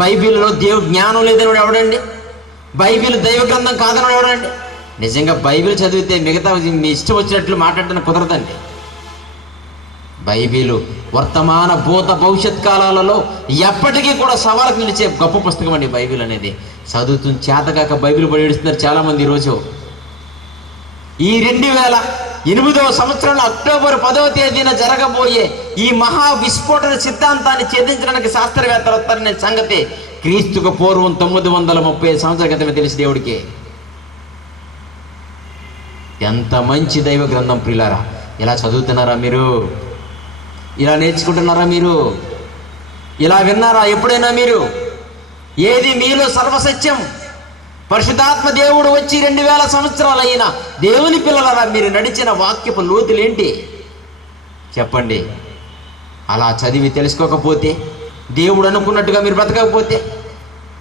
బైబిల్లో దేవుడు జ్ఞానం లేదనేవాడు ఎవడండి? బైబిల్ దైవ గ్రంథం కాదనేవాడు ఎవడండి? నిజంగా బైబిల్ చదివితే మిగతా మీ ఇష్టం వచ్చినట్లు మాట్లాడటానికి కుదరదండి. బైబిల్ వర్తమాన భూత భవిష్యత్ కాలాలలో ఎప్పటికీ కూడా సవాలుకు నిలిచే గొప్ప పుస్తకం అండి బైబిల్ అనేది. చదువుతున్న చేతగాక బైబిల్ పడి ఏడుస్తున్నారు చాలామంది ఈరోజు. ఈ 2008వ సంవత్సరంలో అక్టోబర్ 10వ తేదీన జరగబోయే ఈ మహా విస్ఫోటన సిద్ధాంతాన్ని ఛేదించడానికి శాస్త్రవేత్తలు వస్తారనే సంగతి క్రీస్తుకు పూర్వం 935 సంవత్సరాల క్రితమే తెలిసి దేవుడికి. ఎంత మంచి దైవ గ్రంథం ప్రియులారా! ఇలా చదువుతున్నారా మీరు? ఇలా నేర్చుకుంటున్నారా మీరు? ఇలా విన్నారా ఎప్పుడైనా మీరు? ఏది మీలో సర్వసత్యం? పరిశుద్ధాత్మ దేవుడు వచ్చి 2000 సంవత్సరాలు అయినా దేవుని పిల్లలారా మీరు నడిచిన వాక్యపు లోతులేంటి చెప్పండి. అలా చదివి తెలుసుకోకపోతే, దేవుడు అనుకున్నట్టుగా మీరు బ్రతకకపోతే,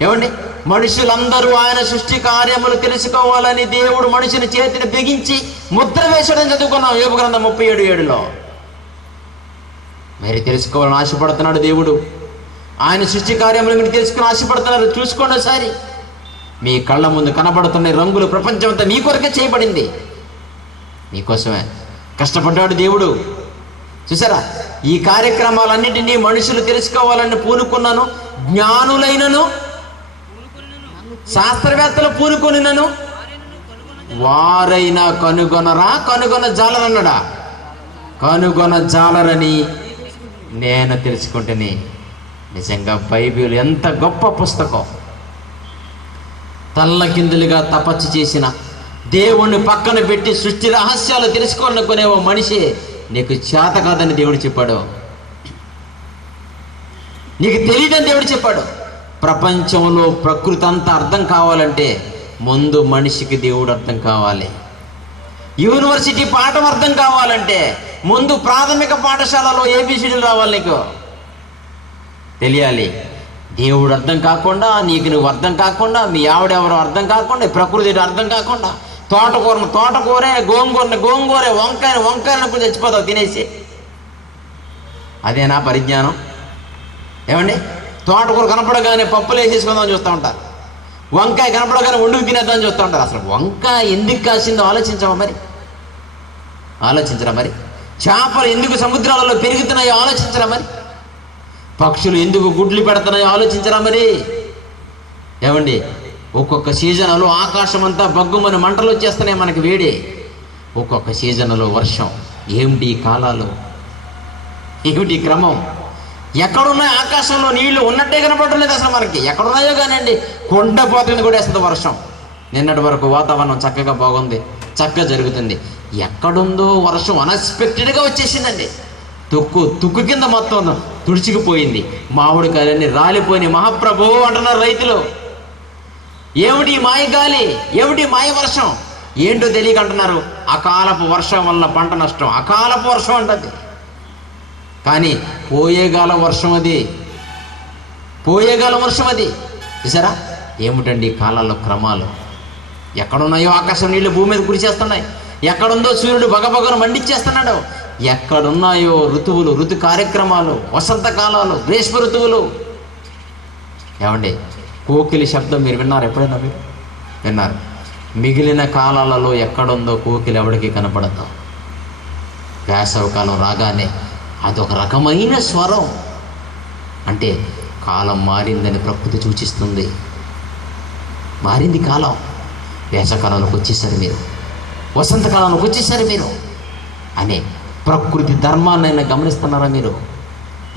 ఏమండి, మనుషులందరూ ఆయన సృష్టి కార్యములు తెలుసుకోవాలని దేవుడు మనుషుని చేతిని బిగించి ముద్ర వేసడం చదువుకున్నాం యోబు గ్రంథం 37:7లో. మీరు తెలుసుకోవాలని ఆశపడుతున్నాడు దేవుడు. ఆయన సృష్టి కార్యములు మీరు తెలుసుకుని ఆశపడుతున్నారు. చూసుకోండి ఒకసారి. మీ కళ్ళ ముందు కనబడుతున్న రంగులు ప్రపంచం అంతా మీ కొరకే చేయబడింది. మీకోసమే కష్టపడ్డాడు దేవుడు. చూసారా, ఈ కార్యక్రమాలన్నింటినీ మనుషులు తెలుసుకోవాలని పూనుకున్నాను. జ్ఞానులైనను శాస్త్రవేత్తలు పూనుకొనినను వారైనా కనుగొనరా? కనుగొన జాలరన్నాడా? కనుగొన జాలరని నేను తెలుసుకుంటేనే. నిజంగా బైబిల్ ఎంత గొప్ప పుస్తకం. తల్లకిందులుగా తపస్సు చేసిన దేవుణ్ణి పక్కన పెట్టి సృష్టి రహస్యాలు తెలుసుకోవాలనుకునే ఓ మనిషి నీకు చేత కాదని దేవుడు చెప్పాడు. నీకు తెలియదని దేవుడు చెప్పాడు. ప్రపంచంలో ప్రకృతి అంతా అర్థం కావాలంటే ముందు మనిషికి దేవుడు అర్థం కావాలి. యూనివర్సిటీ పాఠం అర్థం కావాలంటే ముందు ప్రాథమిక పాఠశాలలో ఏబిసిడీలు రావాలి. నీకు తెలియాలి. దేవుడు అర్థం కాకుండా, నీకు నువ్వు అర్థం కాకుండా, మీ ఆవిడెవరో అర్థం కాకుండా, ప్రకృతి అర్థం కాకుండా, తోటకూరే, గోంగూరే, వంకాయను చచ్చిపోతావు తినేసి. అదేనా పరిజ్ఞానం? ఏమండి, తోటకూర కనపడగానే పప్పులు వేసేసుకుందామని చూస్తూ ఉంటారు. వంకాయ కనపడగానే వండుకు తినేద్దామని చూస్తూ ఉంటారు. అసలు వంకాయ ఎందుకు కాసిందో ఆలోచించవా మరి? ఆలోచించరా మరి? చేపలు ఎందుకు సముద్రాలలో పెరుగుతున్నాయో ఆలోచించరా మరి? పక్షులు ఎందుకు గుడ్లు పెడుతున్నాయో ఆలోచించరా మరి? ఏమండి, ఒక్కొక్క సీజన్లో ఆకాశం అంతా బగ్గుమని మంటలు వచ్చేస్తున్నాయి మనకి వేడి. ఒక్కొక్క సీజన్లో వర్షం. ఏమిటి కాలాలు? ఏమిటి క్రమం? ఎక్కడున్నాయి ఆకాశంలో నీళ్లు? ఉన్నట్టే కనపడటం లేదు అసలు మనకి. ఎక్కడున్నాయో కానివ్వండి, కొండ పోతుంది కూడా వేస్తుంది వర్షం. నిన్నటి వరకు వాతావరణం చక్కగా బాగుంది, చక్కగా జరుగుతుంది. ఎక్కడుందో వర్షం అన్ఎక్స్పెక్టెడ్గా వచ్చేసిందండి. తుక్కు కింద మొత్తం తుడిచికిపోయింది. మామిడికాయలన్నీ రాలిపోయినాయి. మహాప్రభు అంటున్నారు రైతులు. ఏమిటి మాయ గాలి? ఏమిటి మాయ వర్షం? ఏంటో తెలియక అంటున్నారు. అకాలపు వర్షం వల్ల పంట నష్టం. అకాలపు వర్షం అంటది. కానీ పోయేగాల వర్షం అది. చూసారా ఏమిటండి కాలాల్లో క్రమాలు? ఎక్కడున్నాయో ఆకాశం నీళ్లు భూమి మీద కురిచేస్తున్నాయి. ఎక్కడుందో సూర్యుడు బగబగను మండించేస్తున్నాడు. ఎక్కడున్నాయో ఋతువులు, ఋతు కార్యక్రమాలు, వసంతకాలాలు, గ్రీష్మ ఋతువులు. ఏమండి, కోకిలి శబ్దం మీరు విన్నారు ఎప్పుడైనా? మీరు విన్నారు? మిగిలిన కాలాలలో ఎక్కడుందో కోకిలి ఎవడికి కనపడదు. వేసవకాలం రాగానే అదొక రకమైన స్వరం. అంటే కాలం మారిందని ప్రకృతి సూచిస్తుంది. మారింది కాలం. వేసవకాలంలోకి వచ్చేసారు మీరు, వసంతకాలంలోకి వచ్చేసారు మీరు అనే ప్రకృతి ధర్మాన్నైనా గమనిస్తున్నారా మీరు?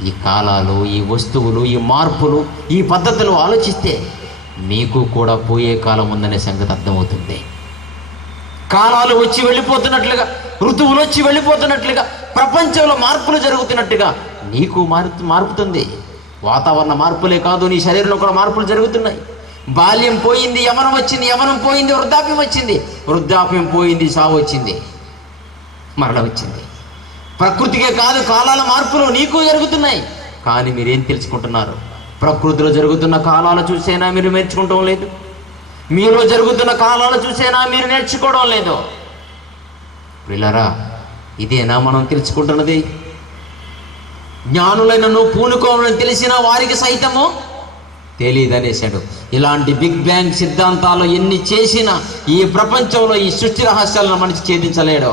ఈ కాలాలు, ఈ వస్తువులు, ఈ మార్పులు, ఈ పద్ధతులు ఆలోచిస్తే మీకు కూడా పోయే కాలం ఉందనే సంగతి అర్థమవుతుంది. కాలాలు వచ్చి వెళ్ళిపోతున్నట్లుగా, ఋతువులు వచ్చి వెళ్ళిపోతున్నట్లుగా, ప్రపంచంలో మార్పులు జరుగుతున్నట్టుగా నీకు మారుతుంది. వాతావరణ మార్పులే కాదు, నీ శరీరంలో కూడా మార్పులు జరుగుతున్నాయి. బాల్యం పోయింది, యవనం వచ్చింది. యవనం పోయింది, వృద్ధాప్యం వచ్చింది. వృద్ధాప్యం పోయింది, సావు వచ్చింది, మరణం వచ్చింది. ప్రకృతికే కాదు, కాలాల మార్పులు నీకు జరుగుతున్నాయి. కానీ మీరేం తెలుసుకుంటున్నారు? ప్రకృతిలో జరుగుతున్న కాలాలు చూసైనా మీరు నేర్చుకుంటాం లేదు. మీలో జరుగుతున్న కాలాలు చూసైనా మీరు నేర్చుకోవడం లేదు. పిల్లరా, ఇదేనా మనం తెలుసుకుంటున్నది? జ్ఞానులైనను పూనుకోవాలని తెలిసిన వారికి సైతము తెలియదనేసాడు. ఇలాంటి బిగ్ బ్యాంగ్ సిద్ధాంతాలు ఎన్ని చేసినా ఈ ప్రపంచంలో ఈ సృష్టి రహస్యాలను మనిషి ఛేదించలేడు.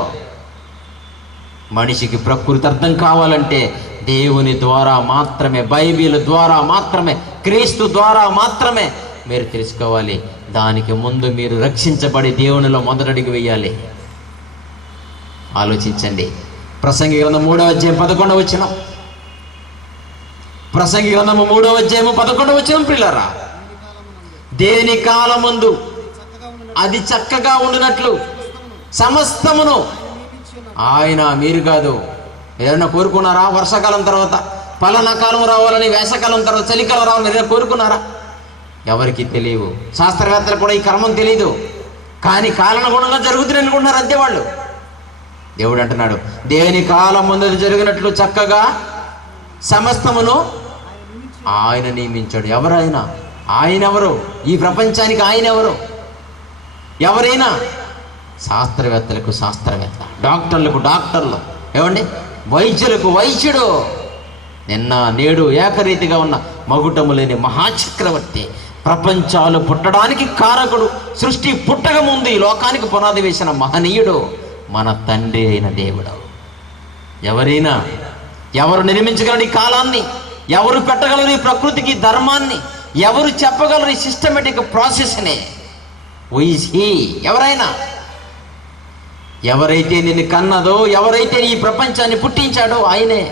మనిషికి ప్రకృతి అర్థం కావాలంటే దేవుని ద్వారా మాత్రమే, బైబిల్ ద్వారా మాత్రమే, క్రీస్తు ద్వారా మాత్రమే మీరు తెలుసుకోవాలి. దానికి ముందు మీరు రక్షించబడి దేవునిలో మొదటడుగు వేయాలి. ఆలోచించండి. ప్రసంగి గ్రంథం 3వ అధ్యాయం 11వ వచనం. ప్రసంగి గ్రంథము 3వ అధ్యాయము 11వ వచనం. పిల్లరా, దేని కాలమందు అది చక్కగా ఉండినట్లు సమస్తమును ఆయన, మీరు కాదు. ఏదైనా కోరుకున్నారా? వర్షాకాలం తర్వాత పలానా కాలం రావాలని, వేసవకాలం తర్వాత చలికాలం రావాలని ఏదైనా కోరుకున్నారా? ఎవరికి తెలియవు. శాస్త్రవేత్తలకు కూడా ఈ క్రమం తెలియదు. కానీ కాలానుగుణంగా జరుగుతుంది అనుకుంటున్నారు అంతే వాళ్ళు. దేవుడు అంటున్నాడు, దేని కాలం ముందు జరిగినట్లు చక్కగా సమస్తమును ఆయన నియమించాడు. ఎవరైనా ఆయన ఎవరు? ఈ ప్రపంచానికి ఆయన ఎవరు? ఎవరైనా శాస్త్రవేత్తలకు శాస్త్రవేత్త, డాక్టర్లకు డాక్టర్లు, ఏమండి, వైద్యులకు వైద్యుడు, నిన్న నేడు ఏకరీతిగా ఉన్న మగుటము లేని మహాచక్రవర్తి, ప్రపంచాలు పుట్టడానికి కారకుడు, సృష్టి పుట్టక ముందు ఈ లోకానికి పునాది వేసిన మహనీయుడు మన తండ్రి అయిన దేవుడు. ఎవరైనా, ఎవరు నిర్మించగలరు ఈ కాలాన్ని? ఎవరు పెట్టగలరు ఈ ప్రకృతికి ధర్మాన్ని? ఎవరు చెప్పగలరు ఈ సిస్టమేటిక్ ప్రాసెస్ని? Who is he? ఎవరైనా, ఎవరైతే నిన్ను కన్నదో, ఎవరైతే ఈ ప్రపంచాన్ని పుట్టించాడో ఆయనే.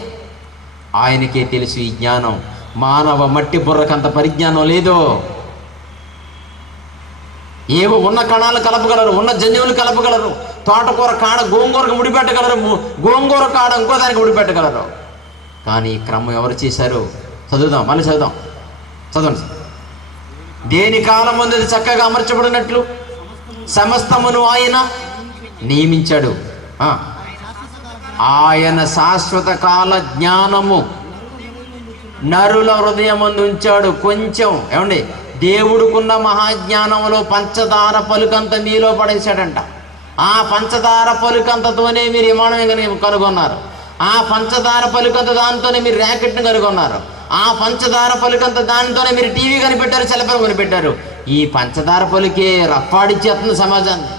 ఆయనకే తెలుసు ఈ జ్ఞానం. మానవ మట్టి బుర్రకంత పరిజ్ఞానం లేదో. ఏవో ఉన్న కణాలు కలపగలరు, ఉన్న జన్యువులు కలపగలరు, తోటకూర కాడ గోంగూరకు ముడిపెట్టగలరు, గోంగూర కాడ ఇంకో దానికి ముడిపెట్టగలరు. కానీ ఈ క్రమం ఎవరు చేశారు? చదువుదాం, మళ్ళీ చదవండి. దేని కాలం ముందు చక్కగా అమర్చబడినట్లు సమస్తమును ఆయన నియమించాడు. ఆయన శాశ్వత కాల జ్ఞానము నరుల హృదయమందు ఉంచాడు. కొంచెం, ఏమండి, దేవుడుకున్న మహాజ్ఞానంలో పంచదార పలుకంత మీలో పడేశాడంట. ఆ పంచదార పలుకంతతోనే మీరు విమానం కనుగొన్నారు. ఆ పంచదార పలుకంత దానితోనే మీరు ర్యాకెట్ను కనుగొన్నారు. ఆ పంచదార పలుకంత దానితోనే మీరు టీవీ కనిపెట్టారు, సెలపం కనిపెట్టారు. ఈ పంచదార పలుకే రప్పాడిచ్చేస్తుంది సమాజాన్ని.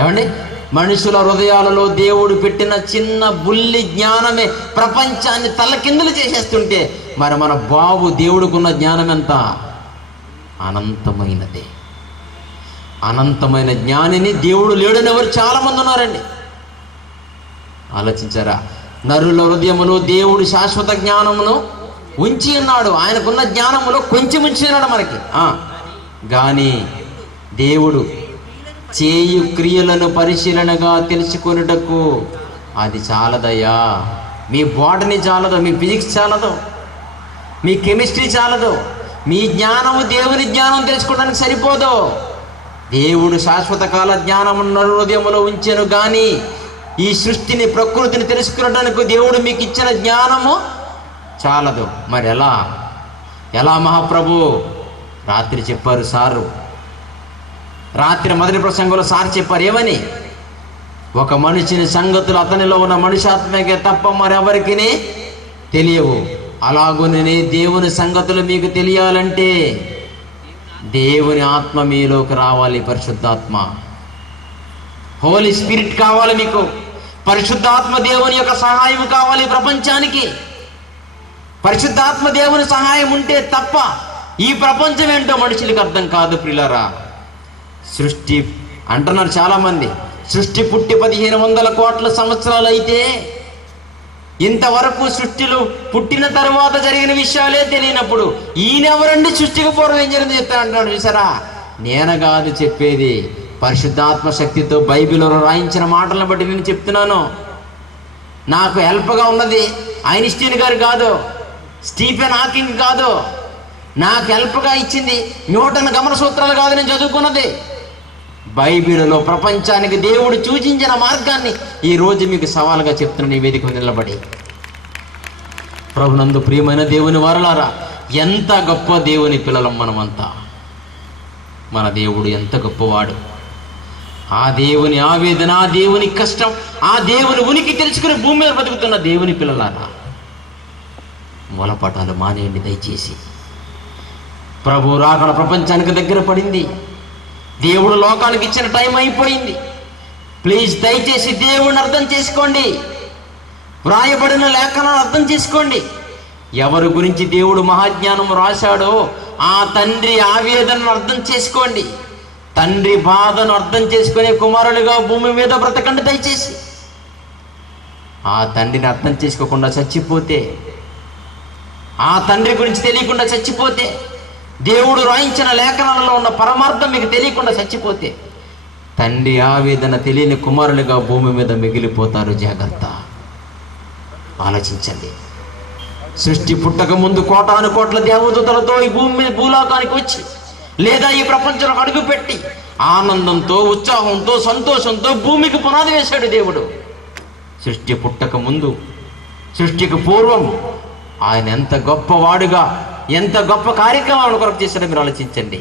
ఏమండి, మనుషుల హృదయాలలో దేవుడు పెట్టిన చిన్న బుల్లి జ్ఞానమే ప్రపంచాన్ని తలకిందులు చేసేస్తుంటే మరి మన బాబు దేవుడుకున్న జ్ఞానం ఎంత అనంతమైనదే. అనంతమైన జ్ఞానిని దేవుడు లేడని ఎవరు చాలామంది ఉన్నారండి. ఆలోచించారా? నరుల హృదయములో దేవుడు శాశ్వత జ్ఞానమును ఉంచి ఉన్నాడు. ఆయనకున్న జ్ఞానములో కొంచెం ఉంచి ఉన్నాడు మనకి. కానీ దేవుడు చేయు క్రియలను పరిశీలనగా తెలుసుకొనుటకు అది చాలదయ్యా. మీ బాటనీ చాలదు, మీ ఫిజిక్స్ చాలదు, మీ కెమిస్ట్రీ చాలదు, మీ జ్ఞానము దేవుని జ్ఞానం తెలుసుకోవడానికి సరిపోదు. దేవుడు శాశ్వత కాల జ్ఞానము నరు హృదయములో ఉంచెను. కానీ ఈ సృష్టిని, ప్రకృతిని తెలుసుకునడానికి దేవుడు మీకు ఇచ్చిన జ్ఞానము చాలదు. మరి ఎలా మహాప్రభు? రాత్రి చెప్పారు సారు, రాత్రి మొదటి ప్రసంగంలో సార్ చెప్పారు. ఏమని? ఒక మనిషిని సంగతులు అతనిలో ఉన్న మనుష్యాత్మకే తప్ప మరెవరికి తెలియవు. అలాగునే దేవుని సంగతులు మీకు తెలియాలంటే దేవుని ఆత్మ మీలోకి రావాలి. పరిశుద్ధాత్మ, హోలీ స్పిరిట్ కావాలి మీకు. పరిశుద్ధాత్మ దేవుని యొక్క సహాయం కావాలి ప్రపంచానికి. పరిశుద్ధాత్మ దేవుని సహాయం ఉంటే తప్ప ఈ ప్రపంచం ఏంటో మనుషులకు అర్థం కాదు. ప్రియులారా, సృష్టి అంటున్నారు చాలామంది, సృష్టి పుట్టి 1500 కోట్ల సంవత్సరాలు అయితే ఇంతవరకు సృష్టిలో పుట్టిన తర్వాత జరిగిన విషయాలే తెలియనప్పుడు ఈయనెవరండి సృష్టికి పూర్వం ఏం జరిగింది చెప్తా అంటున్నాడు. చూసారా? నేను కాదు చెప్పేది, పరిశుద్ధాత్మ శక్తితో బైబిల్లో రాయించిన మాటలను బట్టి నేను చెప్తున్నాను. నాకు హెల్ప్గా ఉన్నది ఐన్స్టీన్ గారు కాదు, స్టీఫెన్ హాకింగ్ కాదు. నాకు హెల్ప్గా ఇచ్చింది న్యూటన్ గమన సూత్రాలు కాదు నేను చదువుకున్నది. బైబిల్లో ప్రపంచానికి దేవుడు సూచించిన మార్గాన్ని ఈరోజు మీకు సవాలుగా చెప్తున్న ఈ వేదిక నిలబడి. ప్రభునందు ప్రియమైన దేవుని వారలారా, ఎంత గొప్ప దేవుని పిల్లలం మనమంతా. మన దేవుడు ఎంత గొప్పవాడు. ఆ దేవుని ఆవేదన, ఆ దేవుని కష్టం, ఆ దేవుని ఉనికి తెలుసుకుని భూమి మీద బతుకుతున్న దేవుని పిల్లలారా, మూలపాఠాలు మానేయండి దయచేసి. ప్రభు రాకడ ప్రపంచానికి దగ్గర పడింది. దేవుడు లోకానికి ఇచ్చిన టైం అయిపోయింది. ప్లీజ్ దయచేసి దేవుడిని అర్థం చేసుకోండి. వ్రాయబడిన లేఖనాలు అర్థం చేసుకోండి. ఎవరి గురించి దేవుడు మహాజ్ఞానం రాశాడో ఆ తండ్రి ఆవేదనను అర్థం చేసుకోండి. తండ్రి బాధను అర్థం చేసుకునే కుమారులుగా భూమి మీద బ్రతకండి దయచేసి. ఆ తండ్రిని అర్థం చేసుకోకుండా చచ్చిపోతే, ఆ తండ్రి గురించి తెలియకుండా చచ్చిపోతే, దేవుడు రాయించిన లేఖనాలలో ఉన్న పరమార్థం మీకు తెలియకుండా చచ్చిపోతే తండ్రి ఆవేదన తెలియని కుమారులుగా భూమి మీద మిగిలిపోతారు. జాగ్రత్త. ఆలోచించండి. సృష్టి పుట్టక ముందు కోటాను కోట్ల దేవదూతలతో ఈ భూమి మీద భూలోకానికి వచ్చి లేదా ఈ ప్రపంచంలో అడుగుపెట్టి ఆనందంతో, ఉత్సాహంతో, సంతోషంతో భూమికి పునాది వేశాడు దేవుడు. సృష్టి పుట్టక ముందు, సృష్టికి పూర్వం ఆయన ఎంత గొప్పవాడుగా, ఎంత గొప్ప కార్యక్రమాలను కొరకు చేశాడో మీరు ఆలోచించండి.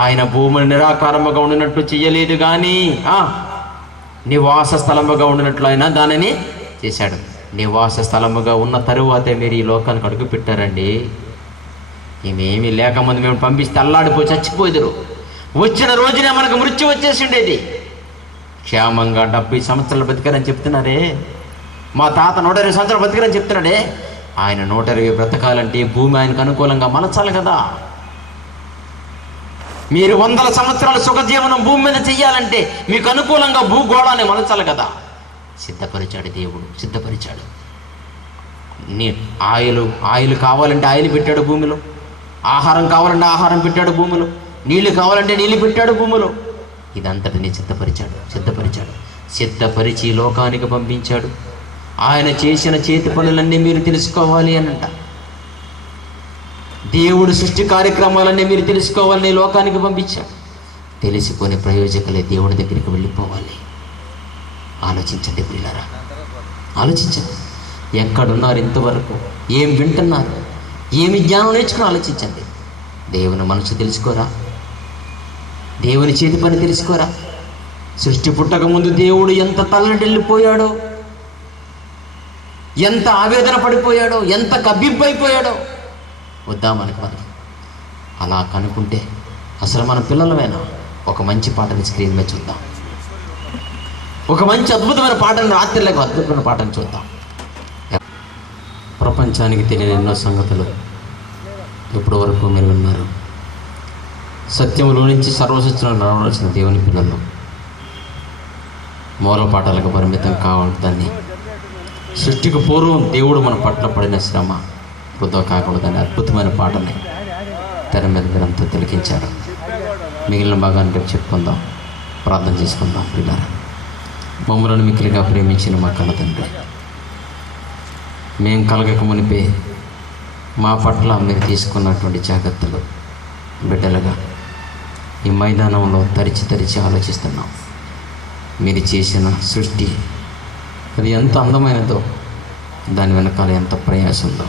ఆయన భూమిని నిరాకారముగా ఉండినట్లు చెయ్యలేదు, కానీ నివాస స్థలముగా ఉండినట్లు ఆయన దానిని చేశాడు. నివాస స్థలముగా ఉన్న తరువాతే మీరు ఈ లోకానికి అడుగు పెట్టారండి. మేమేమి లేకముందు మేము పంపిస్తే అల్లాడిపోయి చచ్చిపోదురు. వచ్చిన రోజునే మనకు మృత్యు వచ్చేసిండేది. క్షేమంగా 70 సంవత్సరాలు బతికారని చెప్తున్నారే. మా తాత 120 సంవత్సరాలు బతికారని చెప్తున్నాడే. ఆయన 120 బ్రతకాలంటే భూమి ఆయనకు అనుకూలంగా మలచాలి కదా. మీరు 100 సంవత్సరాల సుఖజీవనం భూమి మీద చెయ్యాలంటే మీకు అనుకూలంగా భూగోళాన్ని మలచాలి కదా. సిద్ధపరిచాడు దేవుడు, సిద్ధపరిచాడు. ఆయిల్ కావాలంటే ఆయిల్ పెట్టాడు భూమిలో, ఆహారం కావాలంటే ఆహారం పెట్టాడు భూమిలో, నీళ్లు కావాలంటే నీళ్లు పెట్టాడు భూమిలో. ఇదంతటిని సిద్ధపరిచాడు. సిద్ధపరిచి లోకానికి పంపించాడు. ఆయన చేసిన చేతి పనులన్నీ మీరు తెలుసుకోవాలి అనంట. దేవుడు సృష్టి కార్యక్రమాలన్నీ మీరు తెలుసుకోవాలని లోకానికి పంపించాడు. తెలుసుకునే ప్రయోజకులే దేవుడి దగ్గరికి వెళ్ళిపోవాలి. ఆలోచించండి ప్రియులారా, ఆలోచించండి. ఎక్కడున్నారు ఇంతవరకు? ఏం వింటున్నారు? ఏమి జ్ఞానం నేర్చుకుని ఆలోచించండి. దేవుని మనసు తెలుసుకోరా? దేవుని చేతి పని తెలుసుకోరా? సృష్టి పుట్టక ముందు దేవుడు ఎంత తల్లడిల్లిపోయాడో, ఎంత ఆవేదన పడిపోయాడో, ఎంత కబ్బిబ్బైపోయాడో వద్దా మనకి? అలా కనుక్కుంటే అసలు మన పిల్లలమైనా ఒక మంచి పాటని స్క్రీన్ మీద చూద్దాం. ఒక మంచి అద్భుతమైన పాటను, రాత్రిలకు అద్భుతమైన పాటను చూద్దాం. ప్రపంచానికి తెలియని ఎన్నో సంగతులు ఇప్పటి వరకు మీరు విన్నారు. సత్యంలో నుంచి సర్వసత్యంలో రావాల్సిన దేవుని పిల్లలు మూల పాఠాలకు పరిమితం కావద్దని, సృష్టికి పూర్వం దేవుడు మన పట్ల పడిన శ్రమ వృధా కాకూడదని అద్భుతమైన పాటని తెర మీద మీరంతా తిలకించారు. మిగిలిన భాగాన్ని రేపు చెప్పుకుందాం, ప్రార్థన చేసుకుందాం. పిల్లలు, మమ్మల్ని మిక్కిలిగా ప్రేమించిన మా కన్న తండ్రి, మేము కలగక మునిపే మా పట్ల మీరు తీసుకున్నటువంటి జాగ్రత్తలు బిడ్డలుగా ఈ మైదానంలో తరిచి ఆలోచిస్తున్నాం. మీరు చేసిన సృష్టి అది ఎంత అందమైనదో, దాని వెనకాల ఎంత ప్రయాసం ఉందో,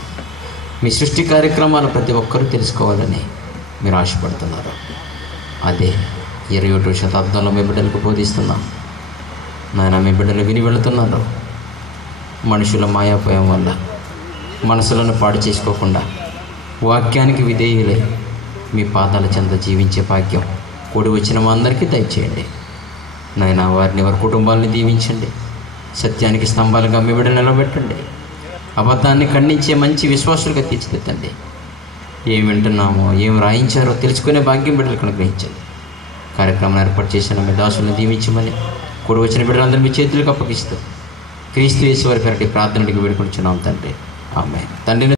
మీ సృష్టి కార్యక్రమాలు ప్రతి ఒక్కరూ తెలుసుకోవాలని మీరు ఆశపడుతున్నారు. అదే 21వ శతాబ్దంలో మీ బిడ్డలకు బోధిస్తున్నాం. నాయన, మీ బిడ్డలు విని వెళుతున్నారు. మనుషుల మాయాపోయం వల్ల మనసులను పాడు చేసుకోకుండా వాక్యానికి విధేయులై మీ పాదాల చెంత జీవించే భాగ్యం కూడి వచ్చిన మా అందరికీ దయచేయండి. నాయన, వారిని వారి కుటుంబాలను దీవించండి. సత్యానికి స్తంభాలుగా మీ బిడ్డలు నిలబెట్టండి. అబద్ధాన్ని ఖండించే మంచి విశ్వాసులుగా తీర్చిదిద్దండి. ఏం వింటున్నామో, ఏం రాయించారో తెలుసుకునే భాగ్యం బిడ్డలకు అనుగ్రహించండి. కార్యక్రమం ఏర్పాటు చేసిన మీ దాసులను దీవించమని కూడి వచ్చిన బిడ్డలందరూ మీ చేతులకు అప్పగిస్తూ క్రీస్తు యేసు వారి పేరటి ప్రార్థనకి వేడుకొంచున్నాం తండ్రి. ఆమేన్. తండ్రిని